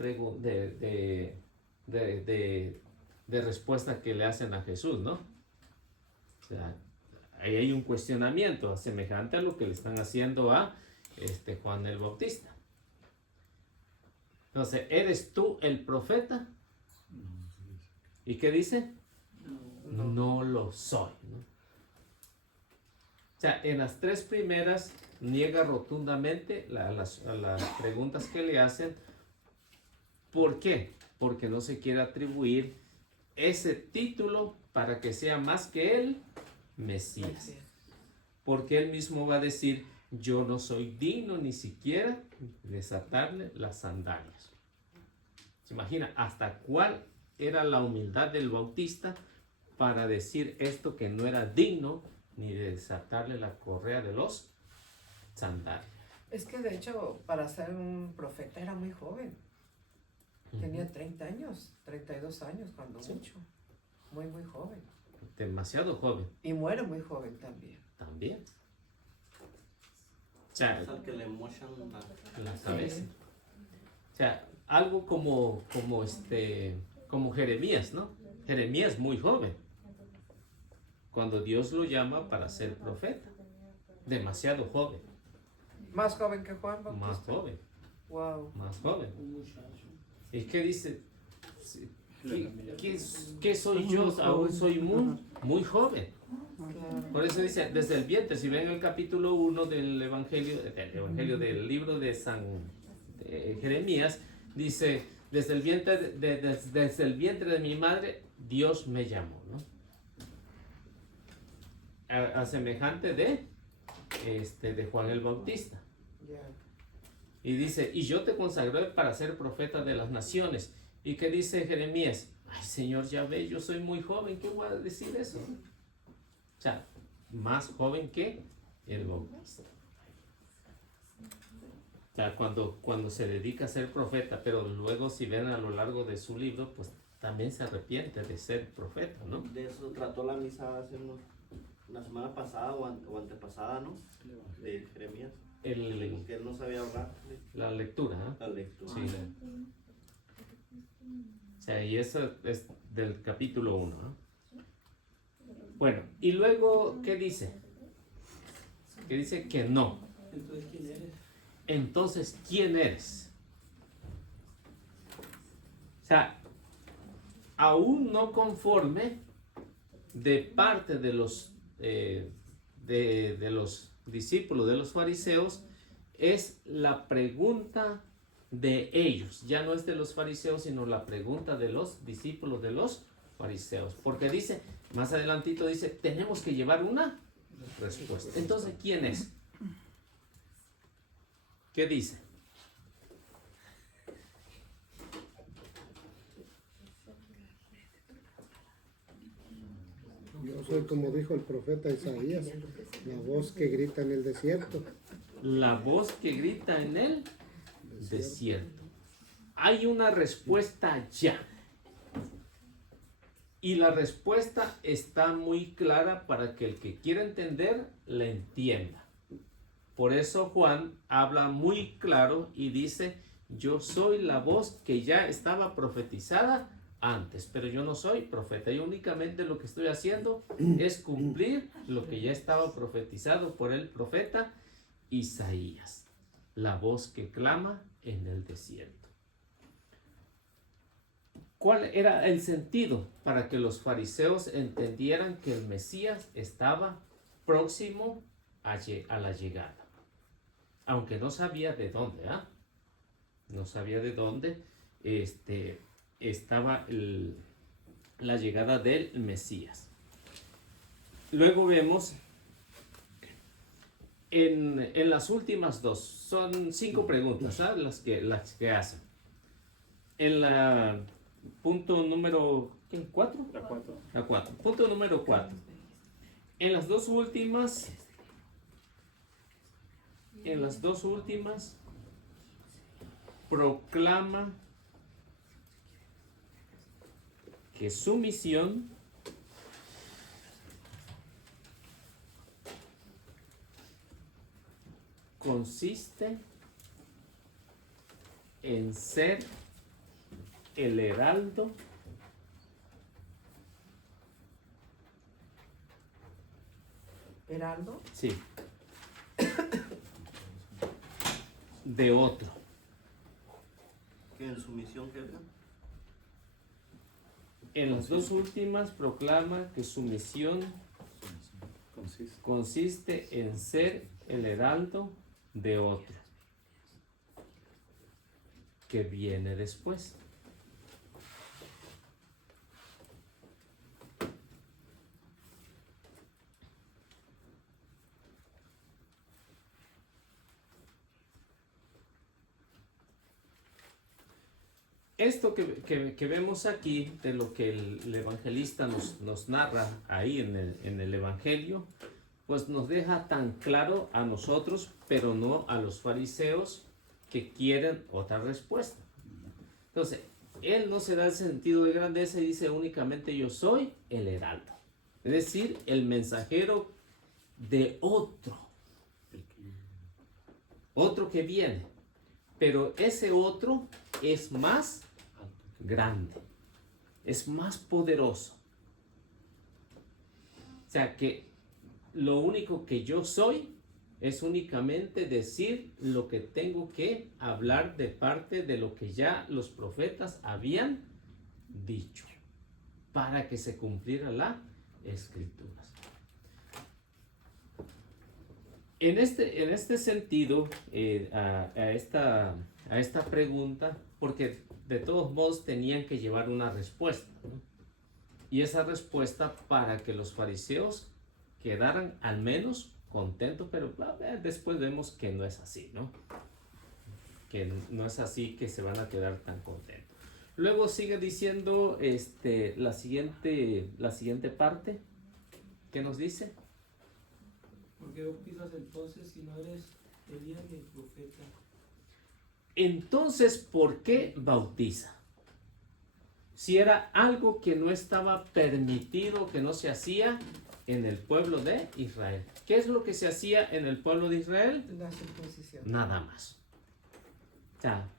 respuesta que le hacen a Jesús, ¿no? O sea, ahí hay un cuestionamiento semejante a lo que le están haciendo a Juan el Bautista. Entonces, ¿eres tú el profeta? ¿Y qué dice? No lo soy, ¿no? O sea, en las 3 primeras niega rotundamente a las preguntas que le hacen. ¿Por qué? Porque no se quiere atribuir ese título para que sea más que el Mesías. Porque él mismo va a decir, yo no soy digno ni siquiera de desatarle las sandalias. ¿Se imagina hasta cuál era la humildad del Bautista para decir esto que no era digno ni de desatarle la correa de los sandalias? Es que de hecho, para ser un profeta era muy joven. Tenía 30 años, 32 años cuando Sí. mucho. Muy, muy joven. Demasiado joven Y muere muy joven también. también. O sea, Es al que le mochan la cabeza. O sea, algo como Jeremías, ¿no? Jeremías muy joven. cuando Dios lo llama para ser profeta. Demasiado joven, Más joven que Juan Bautista. más joven, Wow. más joven. Un muchacho. ¿Y qué dice? ¿Qué soy yo? Aún soy muy joven. Claro. Por eso dice, desde el vientre, si ven el capítulo 1 del Evangelio del libro de Jeremías, dice, desde el vientre de mi madre, Dios me llamó, ¿no? A semejante de Juan el Bautista. Ya. Y dice, y yo te consagré para ser profeta de las naciones. ¿Y qué dice Jeremías? Ay, Señor, ya ve, yo soy muy joven, ¿qué voy a decir eso? O sea, más joven que el Bautista. O sea, cuando se dedica a ser profeta, pero luego si ven a lo largo de su libro, pues también se arrepiente de ser profeta, ¿no? De eso trató la misa hace una semana pasada o antepasada, ¿no? De Jeremías. Que él no sabía hablar. La lectura, ¿eh? La lectura. Sí. O sea, y eso es del capítulo 1, ¿no? Bueno, y luego, ¿qué dice? Que dice que no. Entonces, ¿quién eres? Entonces, ¿quién eres? O sea, aún no conforme de parte de los de los discípulos de los fariseos, es la pregunta de ellos, ya no es de los fariseos, sino la pregunta de los discípulos de los fariseos, porque dice, más adelantito dice, tenemos que llevar una respuesta. Entonces, ¿quién es? ¿Qué dice? Yo soy como dijo el profeta Isaías, la voz que grita en el desierto. La voz que grita en el desierto. Hay una respuesta ya. Y la respuesta está muy clara para que el que quiera entender, la entienda. Por eso Juan habla muy claro y dice, yo soy la voz que ya estaba profetizada antes, pero yo no soy profeta. Yo únicamente lo que estoy haciendo es cumplir lo que ya estaba profetizado por el profeta Isaías, la voz que clama en el desierto. ¿Cuál era el sentido para que los fariseos entendieran que el Mesías estaba próximo a la llegada? Aunque no sabía de dónde, no sabía de dónde estaba la llegada del Mesías. Luego vemos en las últimas dos, son 5 preguntas, las que hacen. En la punto número 4. La 4. Punto número 4. En las dos últimas proclama que su misión consiste en ser el heraldo ¿Heraldo? Sí. De otro. Que en su misión que En las dos últimas proclama que su misión consiste en ser el heraldo de otro que viene después. Esto que vemos aquí, de lo que el evangelista nos narra ahí en el evangelio, pues nos deja tan claro a nosotros, pero no a los fariseos que quieren otra respuesta. Entonces, él no se da el sentido de grandeza y dice únicamente yo soy el heraldo, es decir, el mensajero de otro que viene, pero ese otro es más grande, es más poderoso. O sea que lo único que yo soy es únicamente decir lo que tengo que hablar de parte de lo que ya los profetas habían dicho para que se cumpliera la escritura. En este sentido, a esta pregunta, porque de todos modos tenían que llevar una respuesta, ¿no? Y esa respuesta para que los fariseos quedaran al menos contentos, pero después vemos que no es así, ¿no? Que no es así, que se van a quedar tan contentos. Luego sigue diciendo la siguiente parte, ¿qué nos dice? ¿Por qué bautizas entonces si no eres Elías ni el profeta? Entonces, ¿por qué bautiza? Si era algo que no estaba permitido, que no se hacía en el pueblo de Israel. ¿Qué es lo que se hacía en el pueblo de Israel? La circuncisión. Nada más. O sea,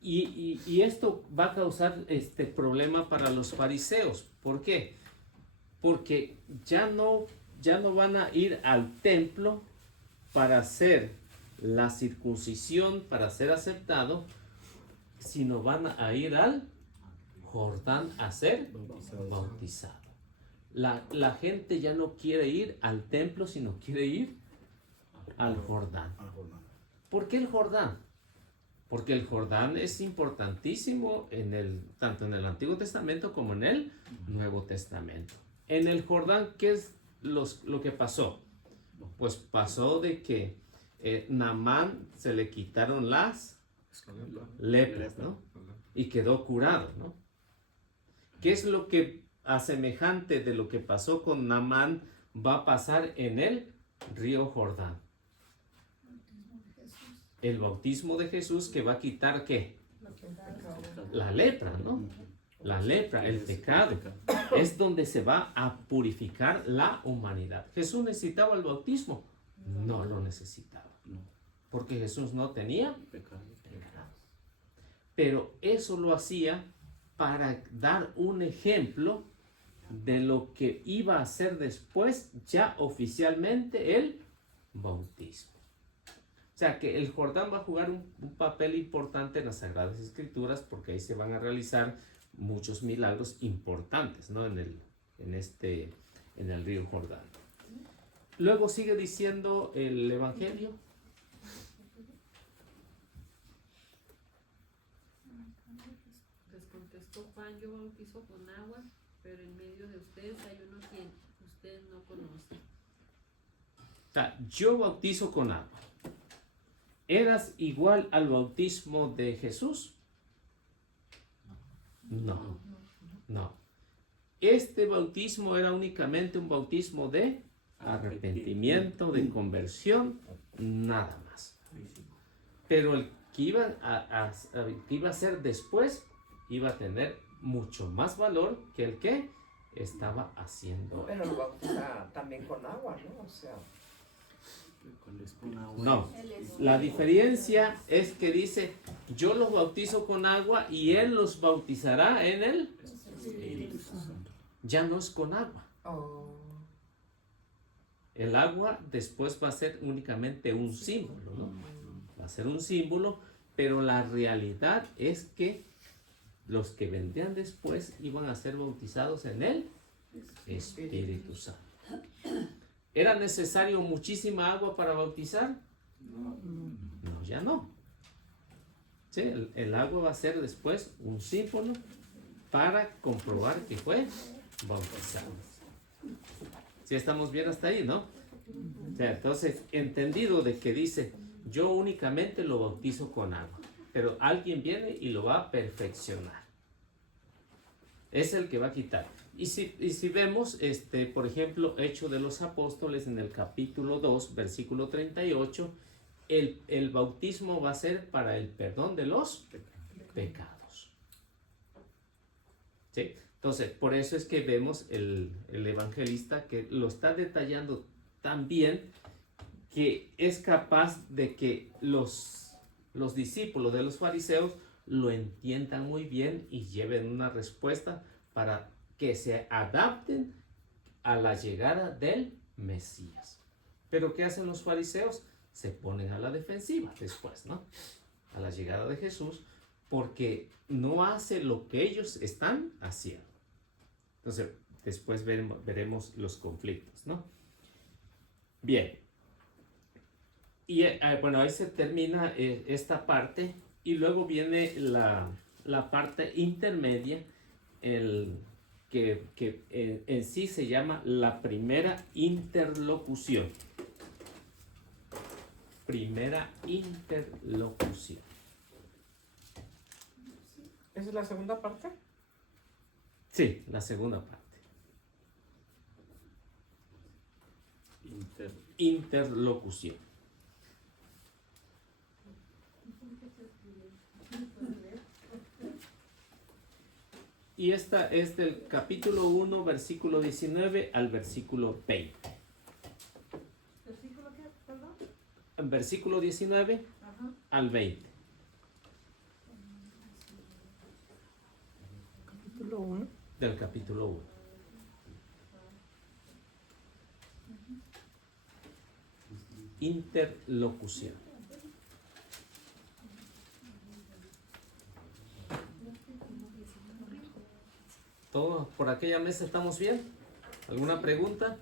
y esto va a causar problema para los fariseos. ¿Por qué? Porque ya no van a ir al templo para hacer la circuncisión, para ser aceptado, sino van a ir al Jordán a ser bautizado. La gente ya no quiere ir al templo, sino quiere ir al Jordán. ¿Por qué el Jordán? Porque el Jordán es importantísimo tanto en el Antiguo Testamento como en el Nuevo Testamento. En el Jordán, ¿qué es lo que pasó? Pues pasó de que Naamán se le quitaron las lepras, ¿no? Y quedó curado, ¿no? ¿Qué es lo que, a semejante de lo que pasó con Naamán, va a pasar en el río Jordán? El bautismo de Jesús, que va a quitar ¿qué? La lepra, ¿no? La lepra, el pecado. Es donde se va a purificar la humanidad. ¿Jesús necesitaba el bautismo? No lo necesitaba. Porque Jesús no tenía pecado. Pero eso lo hacía para dar un ejemplo de lo que iba a hacer después, ya oficialmente, el bautismo. O sea que el Jordán va a jugar un papel importante en las Sagradas Escrituras, porque ahí se van a realizar muchos milagros importantes, ¿no? en el río Jordán. Luego sigue diciendo el Evangelio. Les contestó Juan: yo bautizo con agua, pero en medio de ustedes hay uno quien ustedes no conocen. O sea, yo bautizo con agua. ¿Eras igual al bautismo de Jesús? No. Este bautismo era únicamente un bautismo de arrepentimiento, de conversión, nada más. Pero el que iba a ser después iba a tener mucho más valor que el que estaba haciendo. Pero lo bautiza también con agua, ¿no? O sea, no, la diferencia es que dice: yo los bautizo con agua y él los bautizará en el Espíritu Santo. Ya no es con agua. El agua después va a ser únicamente un símbolo, ¿no? Va a ser un símbolo, pero la realidad es que los que vendrían después iban a ser bautizados en el Espíritu Santo. ¿Era necesario muchísima agua para bautizar? No, ya no. Sí, el agua va a ser después un símbolo para comprobar que fue bautizado. ¿Sí estamos bien hasta ahí, no? O sea, entonces, entendido de que dice: yo únicamente lo bautizo con agua, pero alguien viene y lo va a perfeccionar. Es el que va a quitar. Y si vemos, por ejemplo, Hechos de los Apóstoles, en el capítulo 2, versículo 38, el bautismo va a ser para el perdón de los pecados. ¿Sí? Entonces, por eso es que vemos el evangelista que lo está detallando tan bien, que es capaz de que los discípulos de los fariseos lo entiendan muy bien y lleven una respuesta para que se adapten a la llegada del Mesías. Pero ¿qué hacen los fariseos? Se ponen a la defensiva después, ¿no? A la llegada de Jesús, porque no hace lo que ellos están haciendo. Entonces, después veremos los conflictos, ¿no? Bien. Y bueno, ahí se termina esta parte y luego viene la parte intermedia, que en sí se llama la primera interlocución. Primera interlocución. ¿Esa es la segunda parte? Sí, la segunda parte. Interlocución. Y esta es del capítulo 1, versículo 19 al versículo 20. ¿Versículo qué? Perdón. Versículo 19 al 20. Capítulo 1. Del capítulo 1. Interlocución. ¿Todos por aquella mesa estamos bien? ¿Alguna pregunta?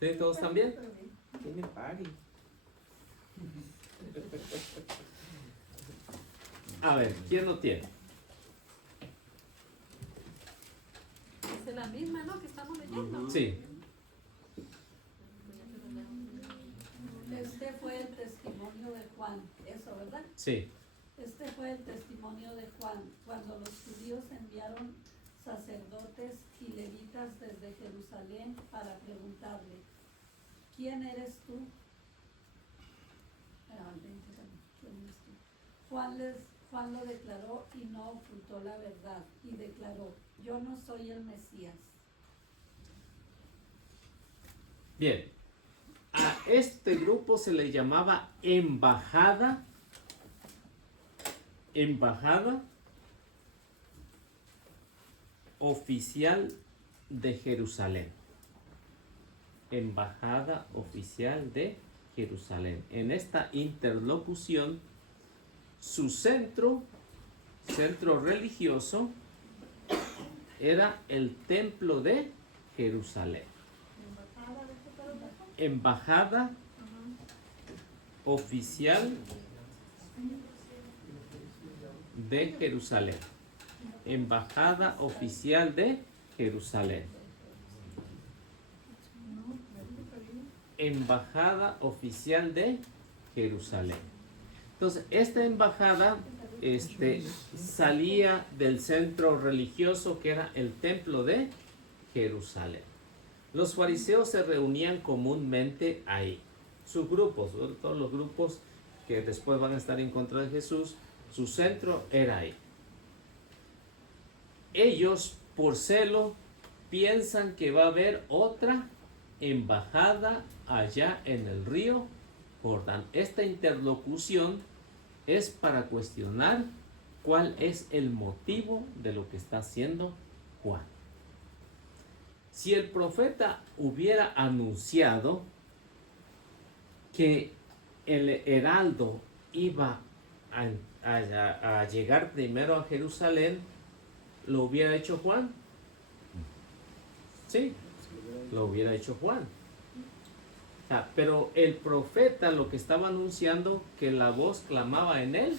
¿Sí? ¿Todos están bien? Tiene party. A ver, ¿quién lo tiene? Es la misma, ¿no? Que estamos leyendo. Sí. Este fue el testimonio de Juan, eso, ¿verdad? Sí. Este fue el testimonio de Juan, cuando los judíos enviaron sacerdotes y levitas desde Jerusalén para preguntarle, ¿quién eres tú? ¿Quién eres tú? Juan lo declaró y no ocultó la verdad, y declaró, yo no soy el Mesías. Bien. A este grupo se le llamaba embajada oficial de Jerusalén. Embajada oficial de Jerusalén. En esta interlocución, su centro religioso era el templo de Jerusalén. Embajada oficial de Jerusalén. Embajada oficial de Jerusalén. Embajada oficial de Jerusalén. Entonces, esta embajada salía del centro religioso que era el templo de Jerusalén. Los fariseos se reunían comúnmente ahí. Sus grupos, todos los grupos que después van a estar en contra de Jesús, su centro era ahí. Ellos, por celo, piensan que va a haber otra embajada allá en el río Jordán. Esta interlocución es para cuestionar cuál es el motivo de lo que está haciendo Juan. Si el profeta hubiera anunciado que el heraldo iba a llegar primero a Jerusalén, ¿lo hubiera hecho Juan? Sí, lo hubiera hecho Juan. Pero el profeta lo que estaba anunciando, que la voz clamaba en el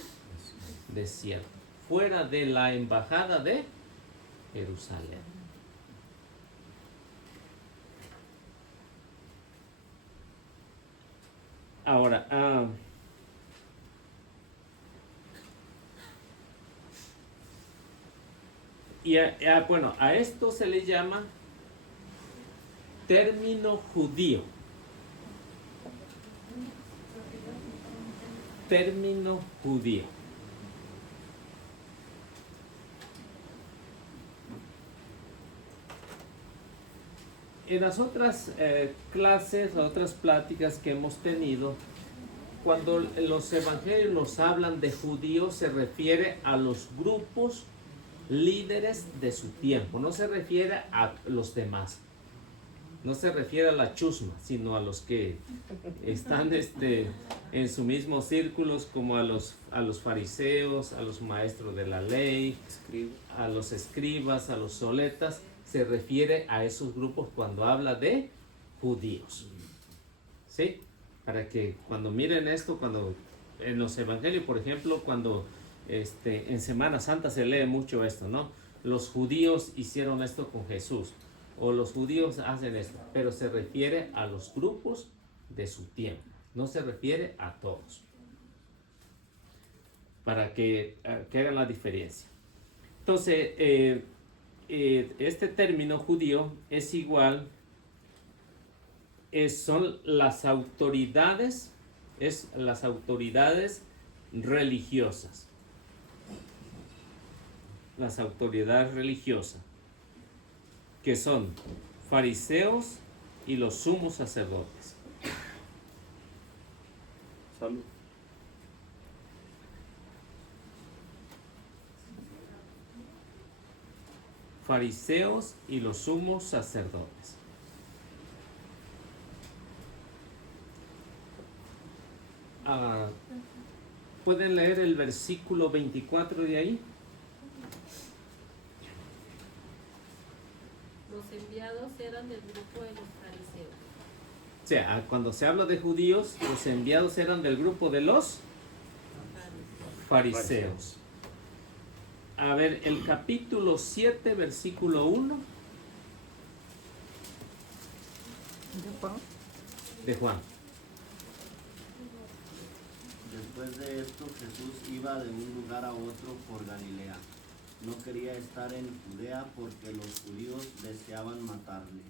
desierto, fuera de la embajada de Jerusalén. Ahora, bueno, a esto se le llama término judío. Término judío. En las otras clases, otras pláticas que hemos tenido, cuando los evangelios nos hablan de judíos, se refiere a los grupos líderes de su tiempo. No se refiere a los demás. No se refiere a la chusma, sino a los que están en su mismo círculos, como a los fariseos, a los maestros de la ley, a los escribas, a los soletas. Se refiere a esos grupos cuando habla de judíos. ¿Sí? Para que cuando miren esto, cuando en los evangelios, por ejemplo, cuando en Semana Santa se lee mucho esto, ¿no? Los judíos hicieron esto con Jesús, o los judíos hacen esto, pero se refiere a los grupos de su tiempo, no se refiere a todos, para que hagan la diferencia. Entonces, este término judío es igual, son las autoridades, religiosas. Las autoridades religiosas, que son fariseos y los sumos sacerdotes. Salud. Fariseos y los sumos sacerdotes. ¿Pueden leer el versículo 24 de ahí? Los enviados eran del grupo de los fariseos. O sea, cuando se habla de judíos, los enviados eran del grupo de los fariseos. A ver, el capítulo 7, versículo 1 de Juan. Después de esto, Jesús iba de un lugar a otro por Galilea. No quería estar en Judea porque los judíos deseaban matarle.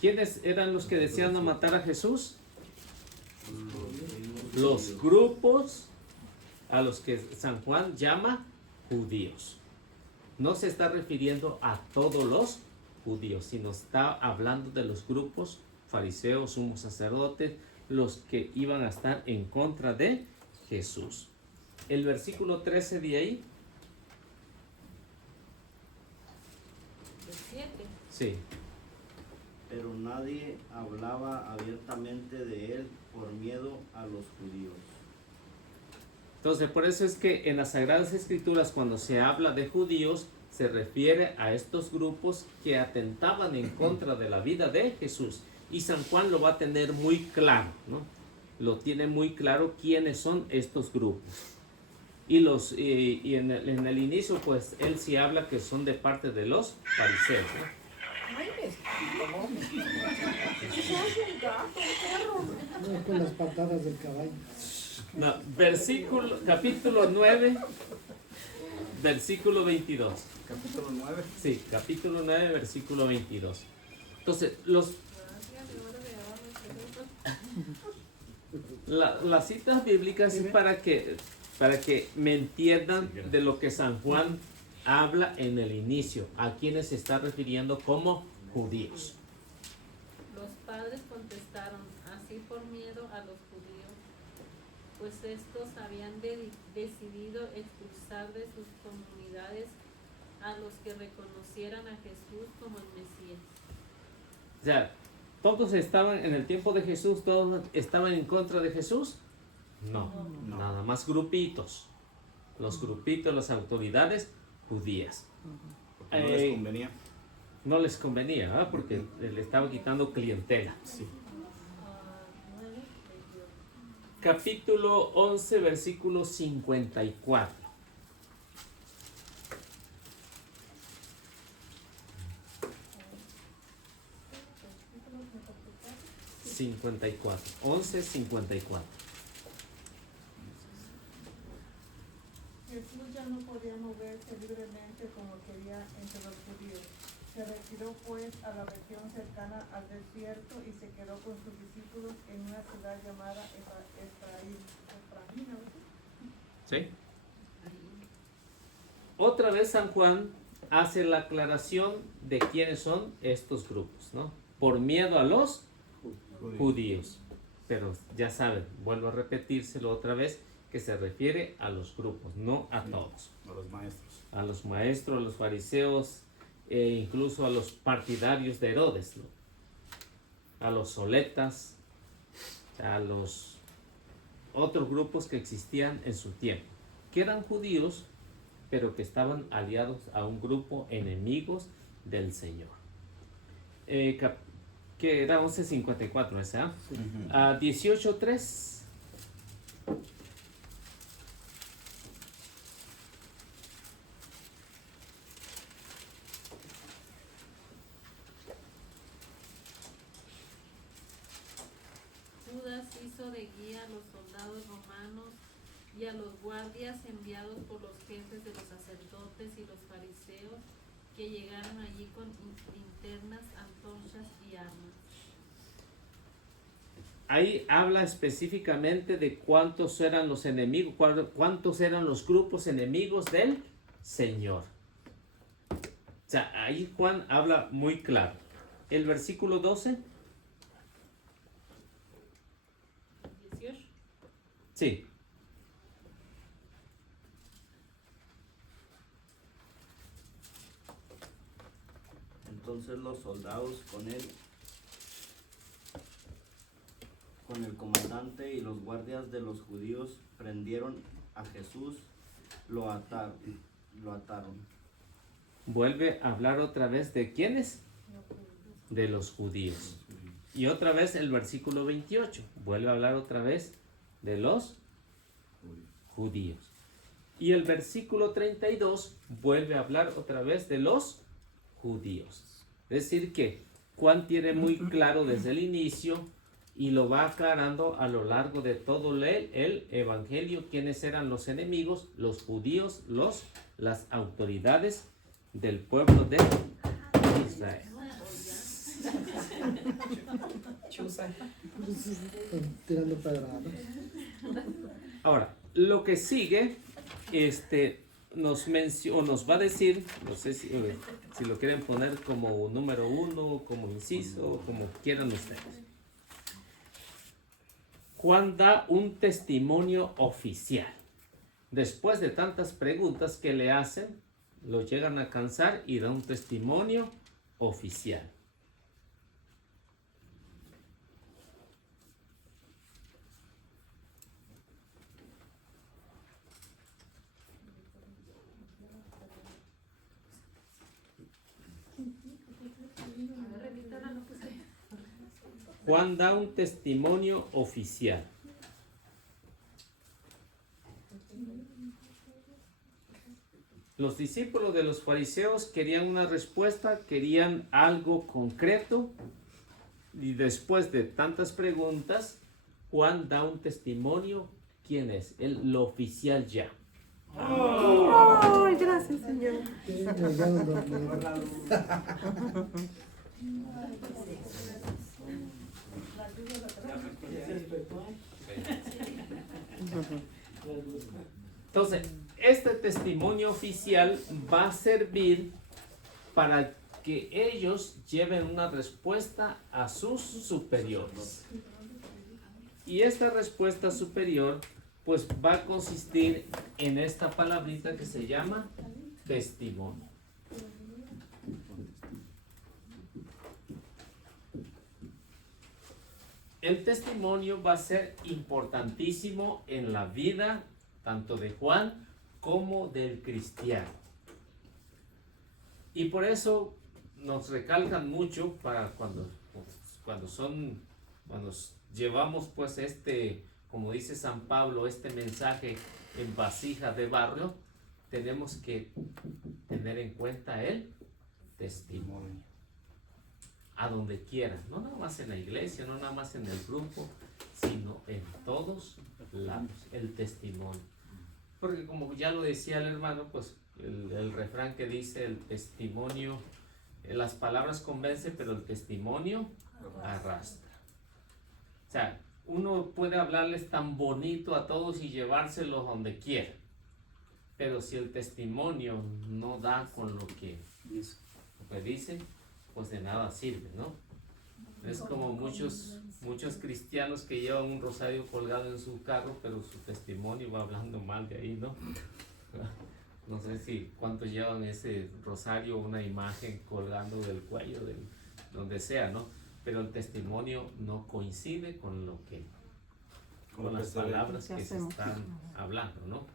¿Quiénes eran los que deseaban matar a Jesús? Los grupos a los que San Juan llama judíos. No se está refiriendo a todos los judíos, sino está hablando de los grupos fariseos, sumos sacerdotes, los que iban a estar en contra de Jesús. El versículo 13 de ahí. ¿El 7? Sí. Pero nadie hablaba abiertamente de él por miedo a los judíos. Entonces, por eso es que en las Sagradas Escrituras, cuando se habla de judíos, se refiere a estos grupos que atentaban en contra de la vida de Jesús. Y San Juan lo va a tener muy claro, ¿no? Lo tiene muy claro quiénes son estos grupos. Y en el inicio, pues, él sí habla que son de parte de los fariseos, ¿no? No, con las patadas del caballo. No, capítulo 9, versículo 22. Capítulo 9. Sí, capítulo 9, versículo 22. Entonces, las citas bíblicas es para que me entiendan de lo que San Juan habla en el inicio, a quienes se está refiriendo como judíos. Los padres contestaron, así por miedo a los judíos, pues estos habían decidido expulsar de sus comunidades a los que reconocieran a Jesús como el Mesías. O sea, ¿todos estaban en el tiempo de Jesús, todos estaban en contra de Jesús? No, nada más grupitos. Los grupitos, las autoridades judías. Porque no les convenía. No les convenía, ¿verdad? Porque le estaba quitando clientela. Sí. Capítulo 11, versículo 54. 11:54. Jesús ya no podía moverse libremente como quería entre los judíos. Se retiró pues a la región cercana al desierto y se quedó con sus discípulos en una ciudad llamada Efraín. ¿Sí? Otra vez San Juan hace la aclaración de quiénes son estos grupos, ¿no? Por miedo a los judíos. Pero ya saben, vuelvo a repetírselo otra vez, que se refiere a los grupos, no a todos. A los maestros. a los maestros, a los fariseos, e incluso a los partidarios de Herodes, ¿no? A los soletas, a los otros grupos que existían en su tiempo, que eran judíos, pero que estaban aliados a un grupo enemigos del Señor. Que era 11:54, ¿esa? Sí. 18:3. Judas hizo de guía a los soldados romanos y a los guardias enviados por los jefes de los sacerdotes y los fariseos, que llegaron allí con linternas, antorchas y armas. Ahí habla específicamente de cuántos eran los enemigos, cuántos eran los grupos enemigos del Señor. O sea, ahí Juan habla muy claro. El versículo 12. 18. Sí. Entonces los soldados con él, con el comandante y los guardias de los judíos, prendieron a Jesús, lo ataron. Vuelve a hablar otra vez de quiénes, de los judíos. Y otra vez el versículo 28, vuelve a hablar otra vez de los judíos. Y el versículo 32 vuelve a hablar otra vez de los judíos. Es decir que Juan tiene muy claro desde el inicio y lo va aclarando a lo largo de todo el evangelio quiénes eran los enemigos, los judíos, las autoridades del pueblo de Israel. Están tirando pedradas. Ahora, lo que sigue, nos va a decir, no sé si lo quieren poner como número 1, como inciso, como quieran ustedes. Juan da un testimonio oficial. Después de tantas preguntas que le hacen, lo llegan a cansar y da un testimonio oficial. Juan da un testimonio oficial. Los discípulos de los fariseos querían una respuesta, querían algo concreto, y después de tantas preguntas, Juan da un testimonio. ¿Quién es? Lo oficial ya. ¡Ay, gracias, Señor! Entonces, este testimonio oficial va a servir para que ellos lleven una respuesta a sus superiores. Y esta respuesta superior pues va a consistir en esta palabrita que se llama testimonio. El testimonio va a ser importantísimo en la vida tanto de Juan como del cristiano. Y por eso nos recalcan mucho para cuando llevamos pues como dice San Pablo, este mensaje en vasija de barro, tenemos que tener en cuenta el testimonio. A donde quiera, no nada más en la iglesia, no nada más en el grupo, sino en todos lados, el testimonio. Porque como ya lo decía el hermano, pues el refrán que dice el testimonio, las palabras convencen, pero el testimonio arrastra. O sea, uno puede hablarles tan bonito a todos y llevárselos donde quiera, pero si el testimonio no da con lo que dice, pues de nada sirve, ¿no? Es como muchos cristianos que llevan un rosario colgado en su carro, pero su testimonio va hablando mal de ahí, ¿no? No sé si cuántos llevan ese rosario, una imagen colgando del cuello, donde sea, ¿no? Pero el testimonio no coincide con con las palabras que se están hablando, ¿no?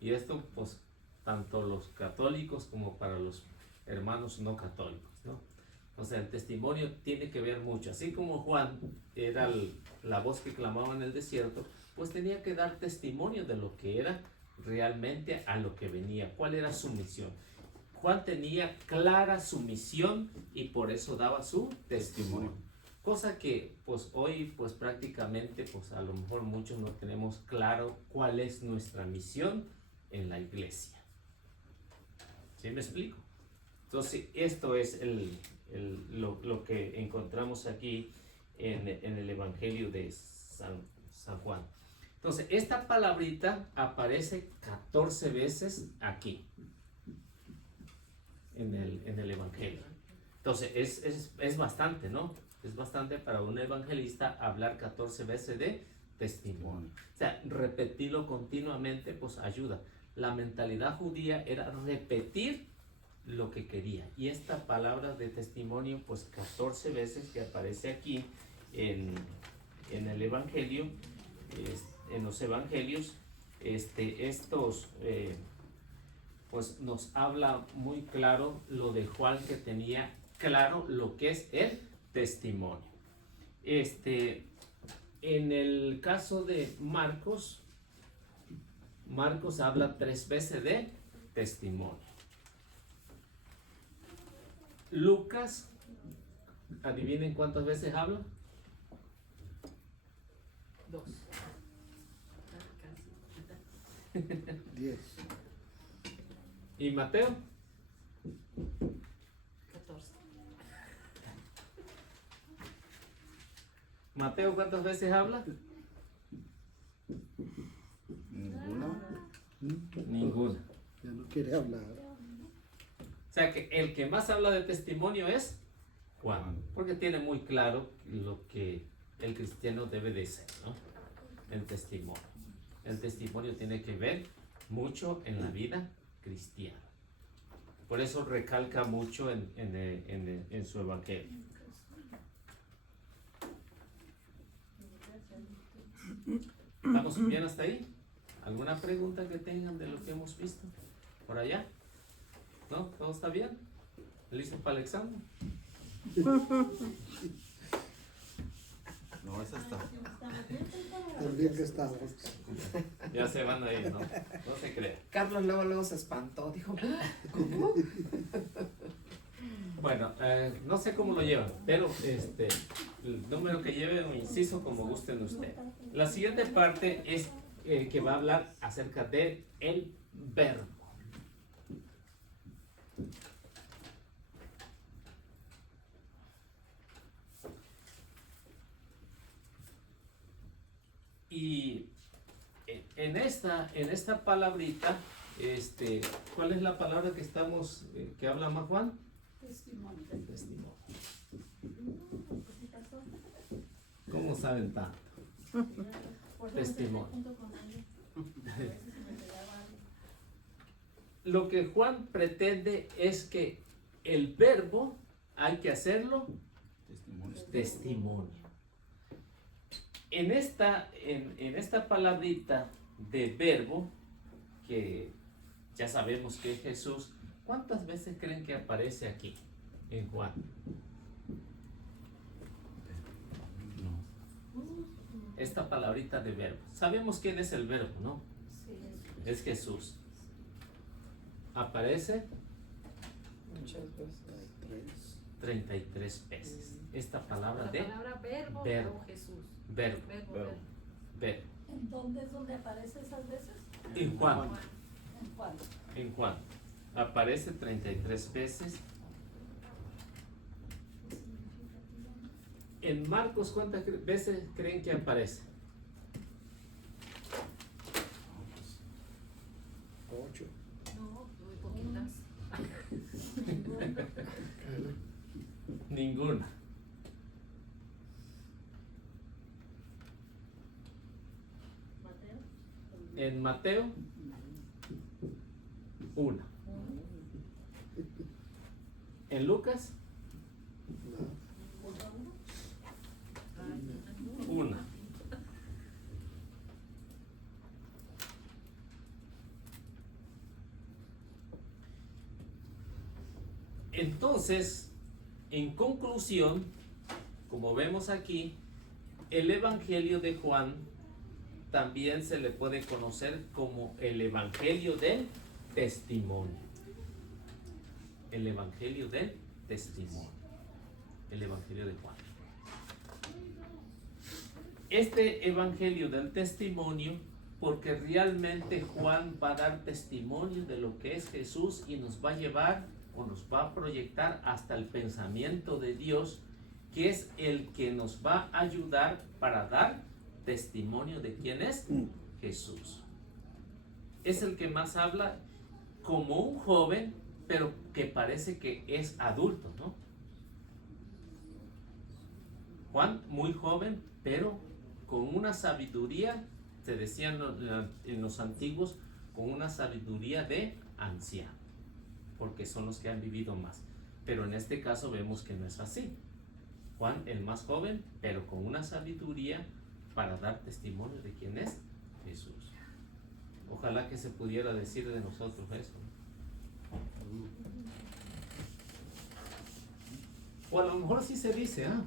Y esto, pues, tanto los católicos como para los hermanos no católicos, ¿no? O sea, el testimonio tiene que ver mucho. Así como Juan era la voz que clamaba en el desierto, pues tenía que dar testimonio de lo que era realmente a lo que venía, cuál era su misión. Juan tenía clara su misión y por eso daba su testimonio. Cosa que pues hoy pues prácticamente pues a lo mejor muchos no tenemos claro cuál es nuestra misión en la iglesia. ¿Sí me explico? Entonces esto es lo que encontramos aquí en el Evangelio de San Juan. Entonces esta palabrita aparece 14 veces aquí en el Evangelio. Entonces es bastante, ¿no? Es bastante para un evangelista hablar 14 veces de testimonio. O sea, repetirlo continuamente pues ayuda. La mentalidad judía era repetir lo que quería. Y esta palabra de testimonio pues 14 veces que aparece aquí en el Evangelio, en los Evangelios, estos pues nos habla muy claro lo de Juan, que tenía claro lo que es el testimonio. En el caso de Marcos habla 3 veces de testimonio. Lucas, adivinen cuántas veces habla. 2. 10. ¿Y Mateo? 14. Mateo, ¿cuántas veces habla? Ninguna. Ya no quiere hablar. O sea que el que más habla de testimonio es Juan, porque tiene muy claro lo que el cristiano debe de ser, ¿no? El testimonio. El testimonio tiene que ver mucho en la vida cristiana. Por eso recalca mucho en su evangelio. ¿Estamos bien hasta ahí? ¿Alguna pregunta que tengan de lo que hemos visto por allá? ¿No? ¿Todo está bien? ¿Listo para el examen? No, esa está. También que estamos. Ya se van a ir, ¿no? No se crean. Carlos luego se espantó, dijo, ¿cómo? Bueno, no sé cómo lo llevan, pero el número que lleve o inciso como gusten ustedes. La siguiente parte es que va a hablar acerca de el verbo. Y en esta palabrita, ¿cuál es la palabra que estamos, que habla más Juan? Testimonio. Testimonio. ¿Cómo saben tanto? Testimonio. Lo que Juan pretende es que el verbo hay que hacerlo testimonio. En esta palabrita de verbo, que ya sabemos que es Jesús, ¿cuántas veces creen que aparece aquí en Juan? Esta palabrita de verbo. Sabemos quién es el verbo, ¿no? Es Jesús. Aparece Muchas veces. 33 veces. Esta palabra La de palabra verbo, verbo. o Jesús. Verbo. Verbo. ¿En dónde es donde aparece esas veces? En Juan. En Juan. En Juan. Aparece 33 veces. En Marcos, ¿cuántas veces creen que aparece? 8. No, muy poquitas. Ninguna. En Mateo Una. En Lucas, una. Entonces, en conclusión, como vemos aquí, el Evangelio de Juan también se le puede conocer como el Evangelio del testimonio. El Evangelio del testimonio. El Evangelio de Juan. Este Evangelio del testimonio, porque realmente Juan va a dar testimonio de lo que es Jesús y nos va a llevar o nos va a proyectar hasta el pensamiento de Dios, que es el que nos va a ayudar para dar testimonio de quién es Jesús. Es el que más habla como un joven, pero que parece que es adulto, ¿no? Juan, muy joven, pero con una sabiduría, se decían en los antiguos, con una sabiduría de anciano, porque son los que han vivido más. Pero en este caso vemos que no es así. Juan, el más joven, pero con una sabiduría para dar testimonio de quién es Jesús. Ojalá que se pudiera decir de nosotros eso. O a lo mejor sí se dice, ¿ah?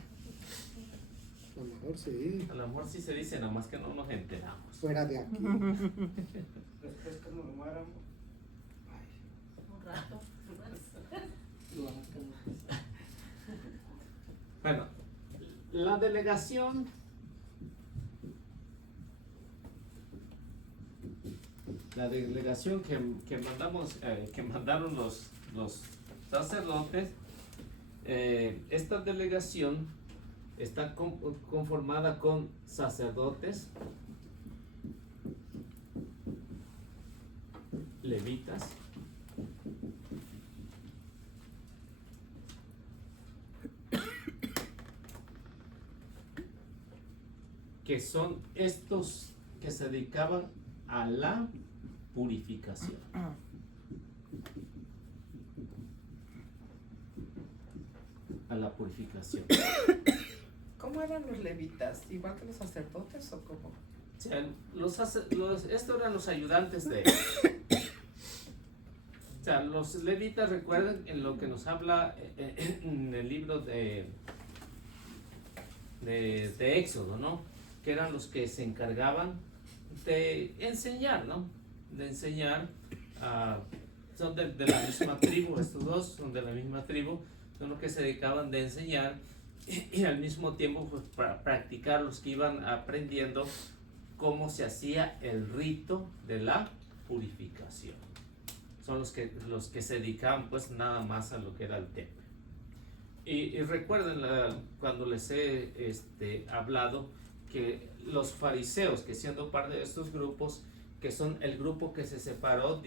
A lo mejor sí. A lo mejor sí se dice, nada más que no nos enteramos. Fuera de aquí. Después que nos muéramos. Un rato. Bueno, la delegación que mandaron los sacerdotes, esta delegación está conformada con sacerdotes, levitas, que son estos que se dedicaban a la purificación. A la purificación. ¿Cómo eran los levitas? ¿Igual que los sacerdotes o cómo? O sea, estos eran los ayudantes de o sea, los levitas, recuerden en lo que nos habla en el libro de Éxodo, ¿no? Que eran los que se encargaban de enseñar, ¿no? De enseñar, son de la misma tribu, estos dos son de la misma tribu, son los que se dedicaban de enseñar y al mismo tiempo pues, para practicar los que iban aprendiendo cómo se hacía el rito de la purificación. Son los que se dedicaban pues nada más a lo que era el templo. Y recuerden cuando les he hablado que los fariseos, que siendo parte de estos grupos, que son el grupo que se separó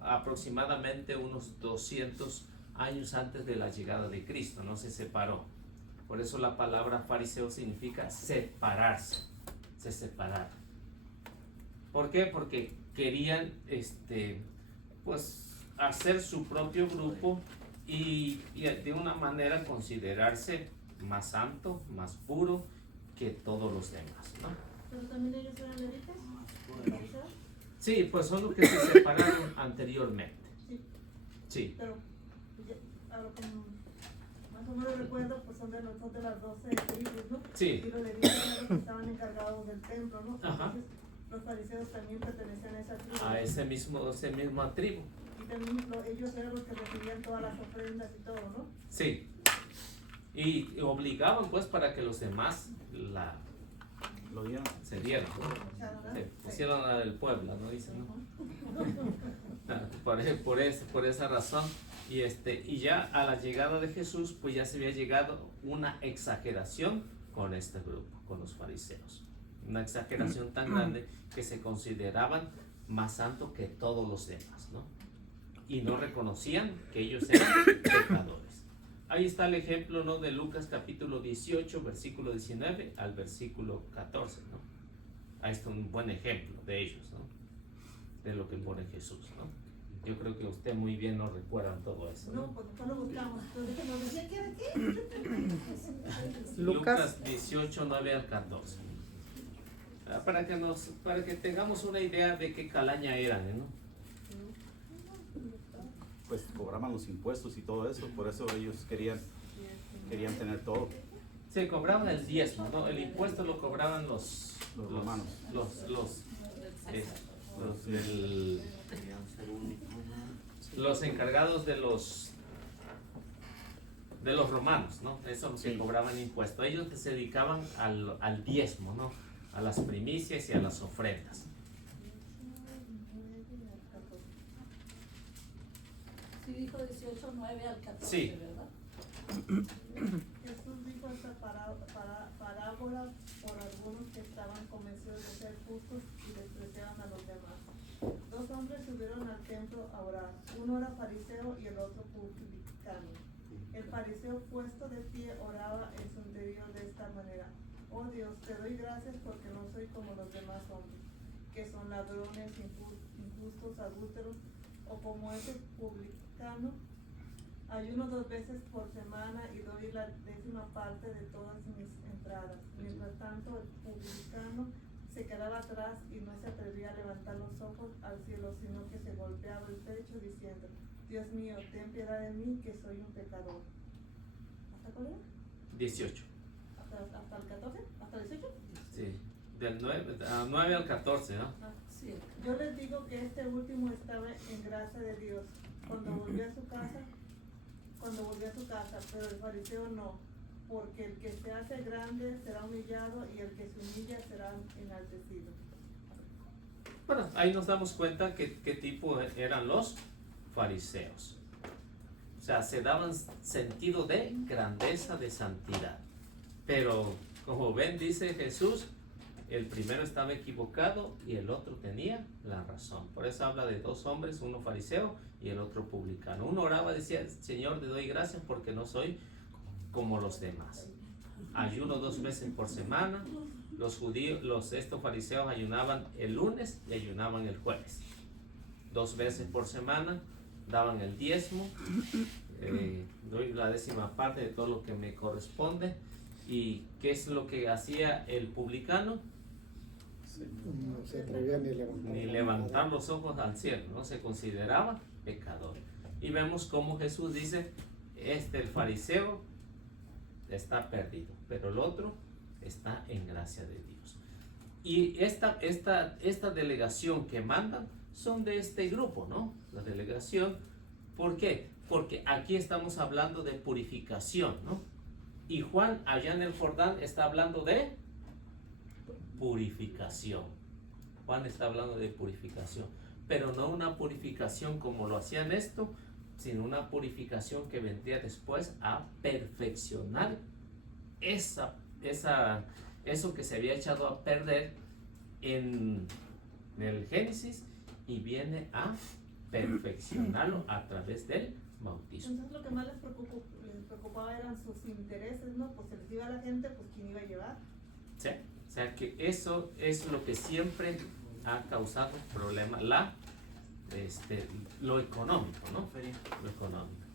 aproximadamente unos 200 años antes de la llegada de Cristo, no se separó. Por eso la palabra fariseo significa separarse, se separaron. ¿Por qué? Porque querían pues hacer su propio grupo y de una manera considerarse más santo, más puro que todos los demás, ¿no? ¿Pero también ellos eran levitas? Sí, pues son los que se separaron anteriormente. Sí. Sí. Pero a lo que más o menos recuerdo, pues son de las 12 tribus, ¿no? Sí. Y los levitas eran los que estaban encargados del templo, ¿no? Ajá. Entonces, los fariseos también pertenecían a esa tribu. A esa misma tribu. Y también ellos eran los que recibían todas las ofrendas y todo, ¿no? Sí. Y obligaban pues para que los demás se dieran, ¿no? Se pusieron a la del pueblo, ¿no? Dicen, ¿no? por esa razón. Y ya a la llegada de Jesús, pues ya se había llegado una exageración con este grupo, con los fariseos. Una exageración tan grande que se consideraban más santos que todos los demás, ¿no? Y no reconocían que ellos eran pecadores. Ahí está el ejemplo, ¿no? De Lucas capítulo 18, versículo 19 al versículo 14, ¿no? Ahí está un buen ejemplo de ellos, ¿no? De lo que pone Jesús, ¿no? Yo creo que usted muy bien nos recuerda todo eso, No, ¿no? pues no lo buscamos. Entonces nos decía que era qué. Lucas 18, 9 al 14. Para que tengamos una idea de qué calaña eran, ¿no? Pues cobraban los impuestos y todo eso, por eso ellos querían tener todo. Se cobraban el diezmo, ¿no? El impuesto lo cobraban los romanos. Los encargados de los romanos, ¿no? Eso es lo que cobraban impuesto. Ellos se dedicaban al diezmo, ¿no? A las primicias y a las ofrendas. Sí, dijo 18, 9 al 14, Sí. ¿verdad? Jesús dijo esta parábola por algunos que estaban convencidos de ser justos y despreciaban a los demás. 2 hombres subieron al templo a orar. Uno era fariseo y el otro publicano. El fariseo, puesto de pie, oraba en su interior de esta manera: Oh Dios, te doy gracias porque no soy como los demás hombres, que son ladrones, injustos, adúlteros, o como ese publicano. Ayuno 2 veces por semana y doy la 10ª parte de todas mis entradas. Mientras tanto, el publicano se quedaba atrás y no se atrevía a levantar los ojos al cielo, sino que se golpeaba el pecho diciendo: Dios mío, ten piedad de mí, que soy un pecador. ¿Hasta cuál era? 18. ¿Hasta el 14? ¿Hasta el 18? Sí. Del 9 al 14, ¿no? Sí. Yo les digo que este último estaba en gracia de Dios cuando volvió a su casa, pero el fariseo no, porque el que se hace grande será humillado y el que se humilla será enaltecido. Bueno, ahí nos damos cuenta qué tipo eran los fariseos. O sea, se daban sentido de grandeza, de santidad. Pero, como ven, dice Jesús, el primero estaba equivocado y el otro tenía la razón. Por eso habla de 2 hombres, uno fariseo y el otro publicano. Uno oraba, decía: Señor, te doy gracias porque no soy como los demás. Ayuno 2 veces por semana. Estos fariseos ayunaban el lunes y ayunaban el jueves. 2 veces por semana daban el diezmo. Doy la 10ª parte de todo lo que me corresponde. ¿Y qué es lo que hacía el publicano? No se atrevía Ni levantar los ojos al cielo, no se consideraba pecador. Y vemos cómo Jesús dice: el fariseo está perdido, pero el otro está en gracia de Dios. Y esta delegación que mandan son de este grupo, ¿no? La delegación. ¿Por qué? Porque aquí estamos hablando de purificación, ¿no? Y Juan allá en el Jordán está hablando de purificación. Juan está hablando de purificación, pero no una purificación como lo hacían esto, sino una purificación que vendría después a perfeccionar eso que se había echado a perder en el Génesis, y viene a perfeccionarlo a través del bautismo. Entonces lo que más les preocupaba eran sus intereses, ¿no? Pues se les iba a la gente, pues ¿quién iba a llevar? ¿Sí? O sea que eso es lo que siempre ha causado problemas, lo económico, ¿no? Lo económico.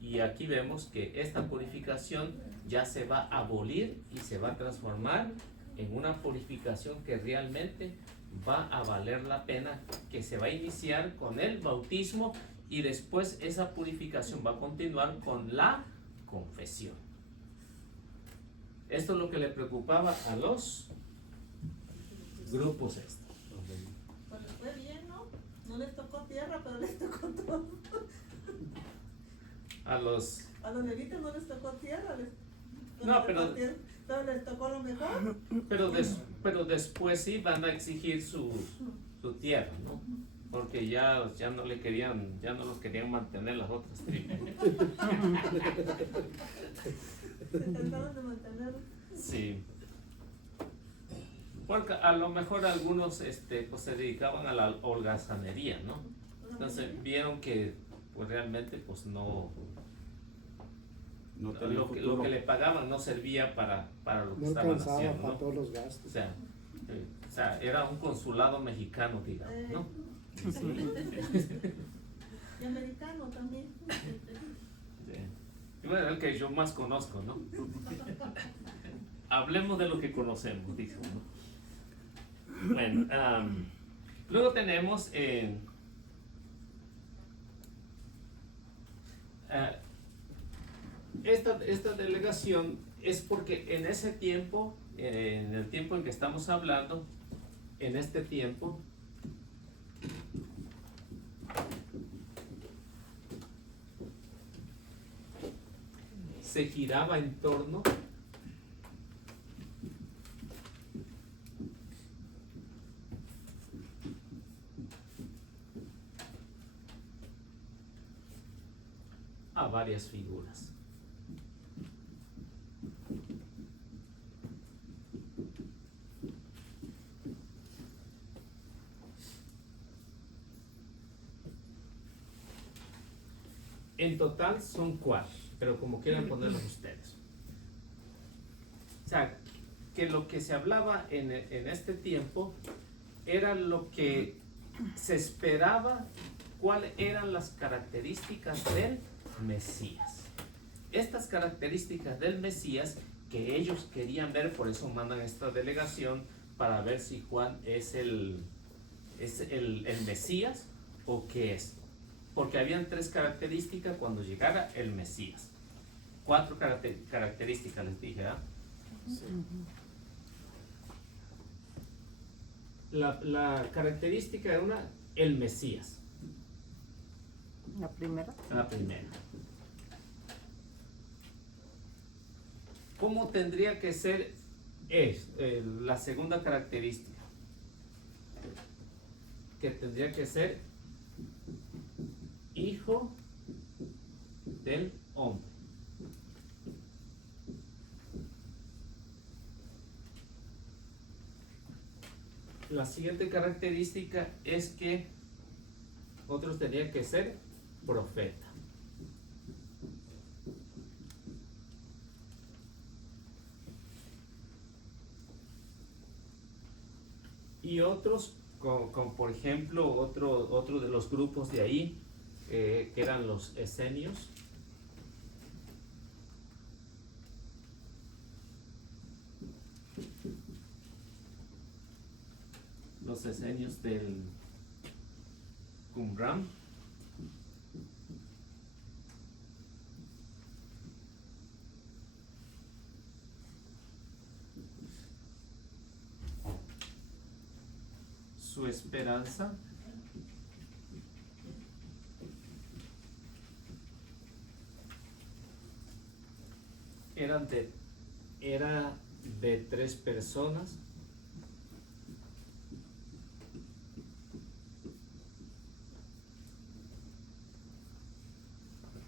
Y aquí vemos que esta purificación ya se va a abolir y se va a transformar en una purificación que realmente va a valer la pena, que se va a iniciar con el bautismo, y después esa purificación va a continuar con la confesión. Esto es lo que le preocupaba a los grupos estos. Pues les fue bien, ¿no? No les tocó tierra, pero les tocó todo. A los levitas no les tocó tierra, pero les tocó lo mejor. Pero después sí van a exigir su tierra, ¿no? Porque ya no los querían mantener las otras tribus. Se trataron de mantener. Sí. Porque a lo mejor algunos pues se dedicaban a la holgazanería, ¿no? Entonces vieron que pues realmente pues no lo que le pagaban no servía para lo que estaban haciendo, para ¿no? todos los gastos. O sea, era un consulado mexicano, digamos, ¿no? Y americano también. Y bueno, el que yo más conozco, ¿no? Hablemos de lo que conocemos, dijo, ¿no? Bueno, luego tenemos esta delegación es porque en ese tiempo, en el tiempo en que estamos hablando, en este tiempo, se giraba en torno a varias figuras. En total son 4, pero como quieran ponerlos ustedes. O sea, que lo que se hablaba en este tiempo era lo que se esperaba, cuáles eran las características del Mesías. Estas características del Mesías que ellos querían ver, por eso mandan esta delegación para ver si Juan es el Mesías o qué es. Porque habían 3 características cuando llegara el Mesías. 4 características les dije, ¿ah? Sí. La característica de una, el Mesías. La primera. La primera. ¿Cómo tendría que ser la segunda característica? Que tendría que ser hijo del hombre. La siguiente característica es que otros tendrían que ser profeta. Y otros, como por ejemplo, otro de los grupos de ahí, que eran los esenios. Los esenios del Qumran. Su esperanza era de 3 personas.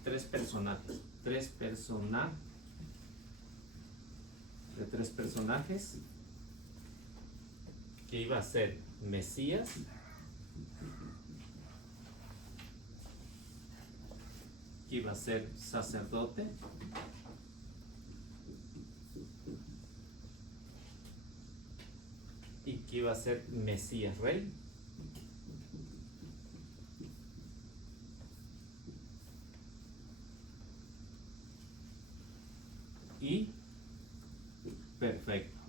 De tres personajes que iba a ser Mesías, que iba a ser sacerdote, y que iba a ser Mesías rey. Y perfecto.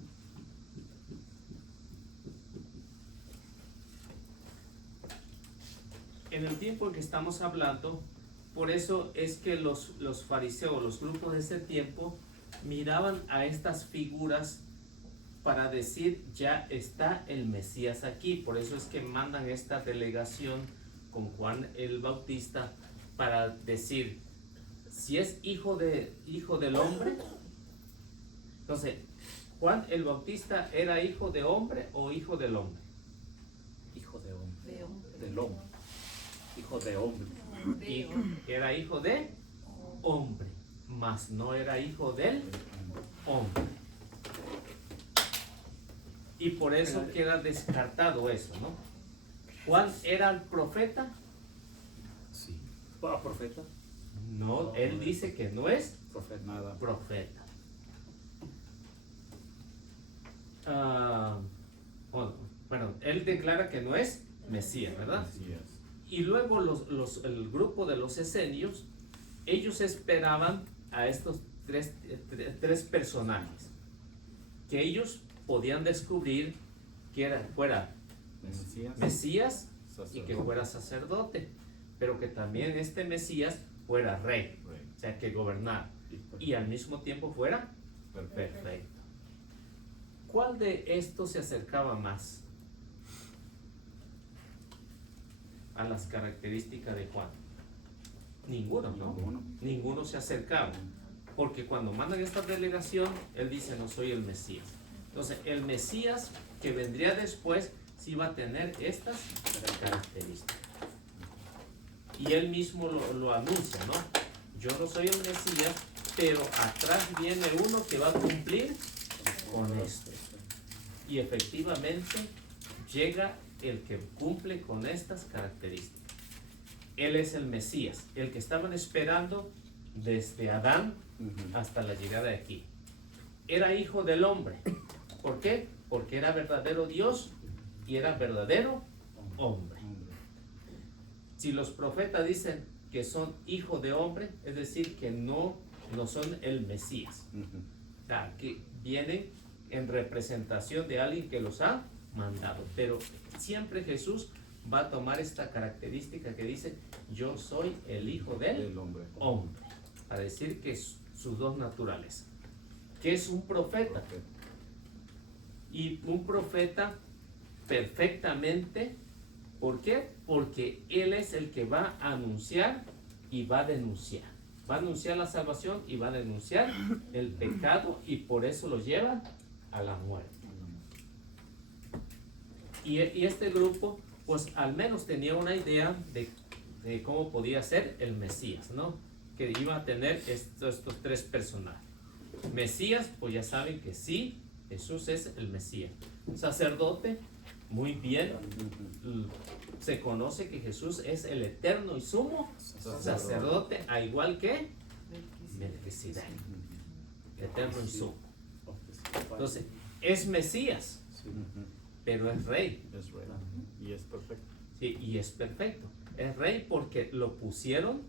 En el tiempo en que estamos hablando, por eso es que los fariseos, los grupos de ese tiempo, miraban a estas figuras para decir, ya está el Mesías aquí. Por eso es que mandan esta delegación con Juan el Bautista para decir, si es hijo del hombre. Entonces, ¿Juan el Bautista era hijo de hombre o hijo del hombre? Hijo de hombre. Del hombre. Hijo de hombre. Era hijo de hombre, mas no era hijo del hombre. Y por eso queda descartado eso, ¿no? ¿Juan era el profeta? Sí. ¿Profeta? No, él dice que no es Profeta. profeta. Bueno, él declara que no es Mesías, ¿verdad? Así es. Y luego el grupo de los esenios, ellos esperaban a estos tres personajes que ellos podían descubrir que fuera Mesías y que fuera sacerdote, pero que también este Mesías fuera rey, o sea, que gobernara y al mismo tiempo fuera perfecto. ¿Cuál de estos se acercaba más a las características de Juan? Ninguno, ¿no? Ninguno se acercaba, porque cuando mandan esta delegación, él dice, no soy el Mesías. Entonces, el Mesías que vendría después sí va a tener estas características. Y él mismo lo anuncia, ¿no? Yo no soy el Mesías, pero atrás viene uno que va a cumplir con esto. Y efectivamente llega el que cumple con estas características. Él es el Mesías, el que estaban esperando desde Adán hasta la llegada de aquí. Era hijo del hombre. ¿Por qué? Porque era verdadero Dios y era verdadero hombre. Si los profetas dicen que son hijo de hombre, es decir, que no son el Mesías. O sea, que vienen en representación de alguien que los ha mandado. Pero siempre Jesús va a tomar esta característica que dice, yo soy el hijo del hombre, para decir que es sus dos naturalezas. Que es un profeta. Y un profeta perfectamente. ¿Por qué? Porque él es el que va a anunciar y va a denunciar. Va a anunciar la salvación y va a denunciar el pecado, y por eso lo lleva a la muerte. Y este grupo, pues al menos tenía una idea de cómo podía ser el Mesías, ¿no? Que iba a tener estos tres personajes. Mesías, pues ya saben que sí, Jesús es el Mesías. Sacerdote, muy bien, se conoce que Jesús es el eterno y sumo sacerdote, a igual que Melquisedec, eterno y sumo. Entonces, es Mesías, pero es rey. Es rey. Y es perfecto. Sí, y es perfecto. Es rey porque lo pusieron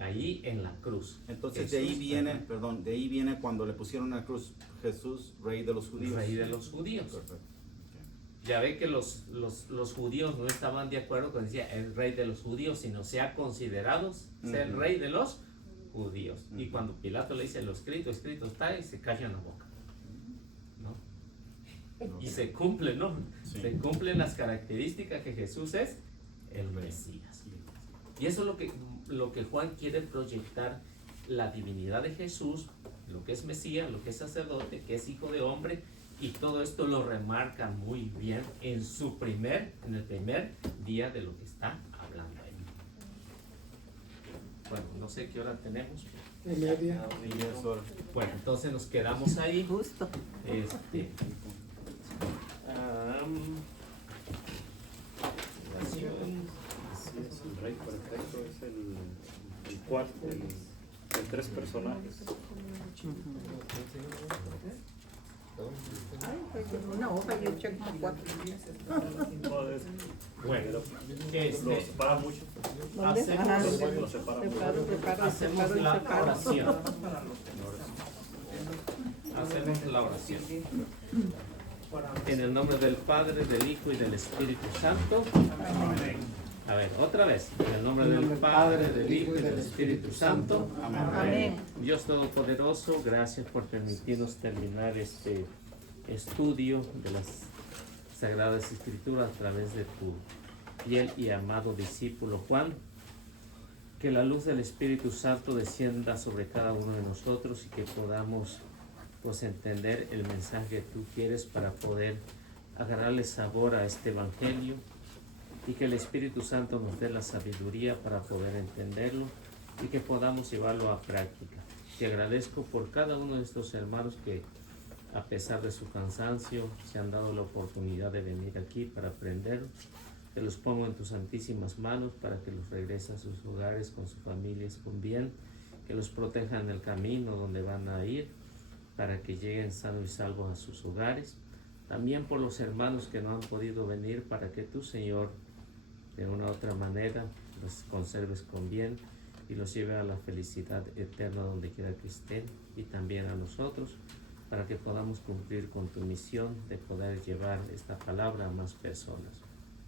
ahí en la cruz. Entonces Jesús, de ahí viene cuando le pusieron en la cruz, Jesús, rey de los judíos. Rey de los judíos. Perfecto. Ya ve que los judíos no estaban de acuerdo con decía el rey de los judíos, sino sea considerado ser el rey de los judíos. Y cuando Pilato le dice lo escrito está, y se callan la boca. ¿No? Y se cumple, ¿no? Sí. Se cumplen las características que Jesús es el Mesías. Y eso es lo que Juan quiere proyectar, la divinidad de Jesús, lo que es Mesías, lo que es sacerdote, que es hijo de hombre. Y todo esto lo remarca muy bien en el primer día de lo que está hablando ahí. Bueno, no sé qué hora tenemos. Media. Bueno, entonces nos quedamos ahí. Justo. Así es, el rey perfecto es el cuarto, el tres personajes. Una hoja, yo eché como 4. Bueno, lo separa mucho. Hacemos la oración. Hacemos la oración. En el nombre del Padre, del Hijo y del Espíritu Santo. Amén. A ver, otra vez. En el nombre del Padre, del Hijo y del Espíritu Santo. Amén. Dios Todopoderoso, gracias por permitirnos terminar este estudio de las Sagradas Escrituras a través de tu fiel y amado discípulo Juan. Que la luz del Espíritu Santo descienda sobre cada uno de nosotros y que podamos pues entender el mensaje que tú quieres para poder agarrarle sabor a este evangelio, y que el Espíritu Santo nos dé la sabiduría para poder entenderlo y que podamos llevarlo a práctica. Te agradezco por cada uno de estos hermanos que a pesar de su cansancio se han dado la oportunidad de venir aquí para aprenderlo. Te los pongo en tus santísimas manos para que los regreses a sus hogares con sus familias con bien, que los protejan en el camino donde van a ir, para que lleguen sanos y salvos a sus hogares. También por los hermanos que no han podido venir, para que tú, Señor, de una u otra manera los conserves con bien y los lleve a la felicidad eterna donde quiera que estén, y también a nosotros, para que podamos cumplir con tu misión de poder llevar esta palabra a más personas.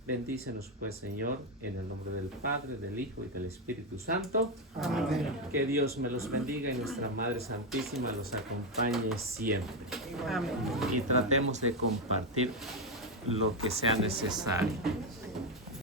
Bendícenos pues, Señor, en el nombre del Padre, del Hijo y del Espíritu Santo. Amén. Que Dios me los bendiga y nuestra Madre Santísima los acompañe siempre. Amén. Y tratemos de compartir lo que sea necesario.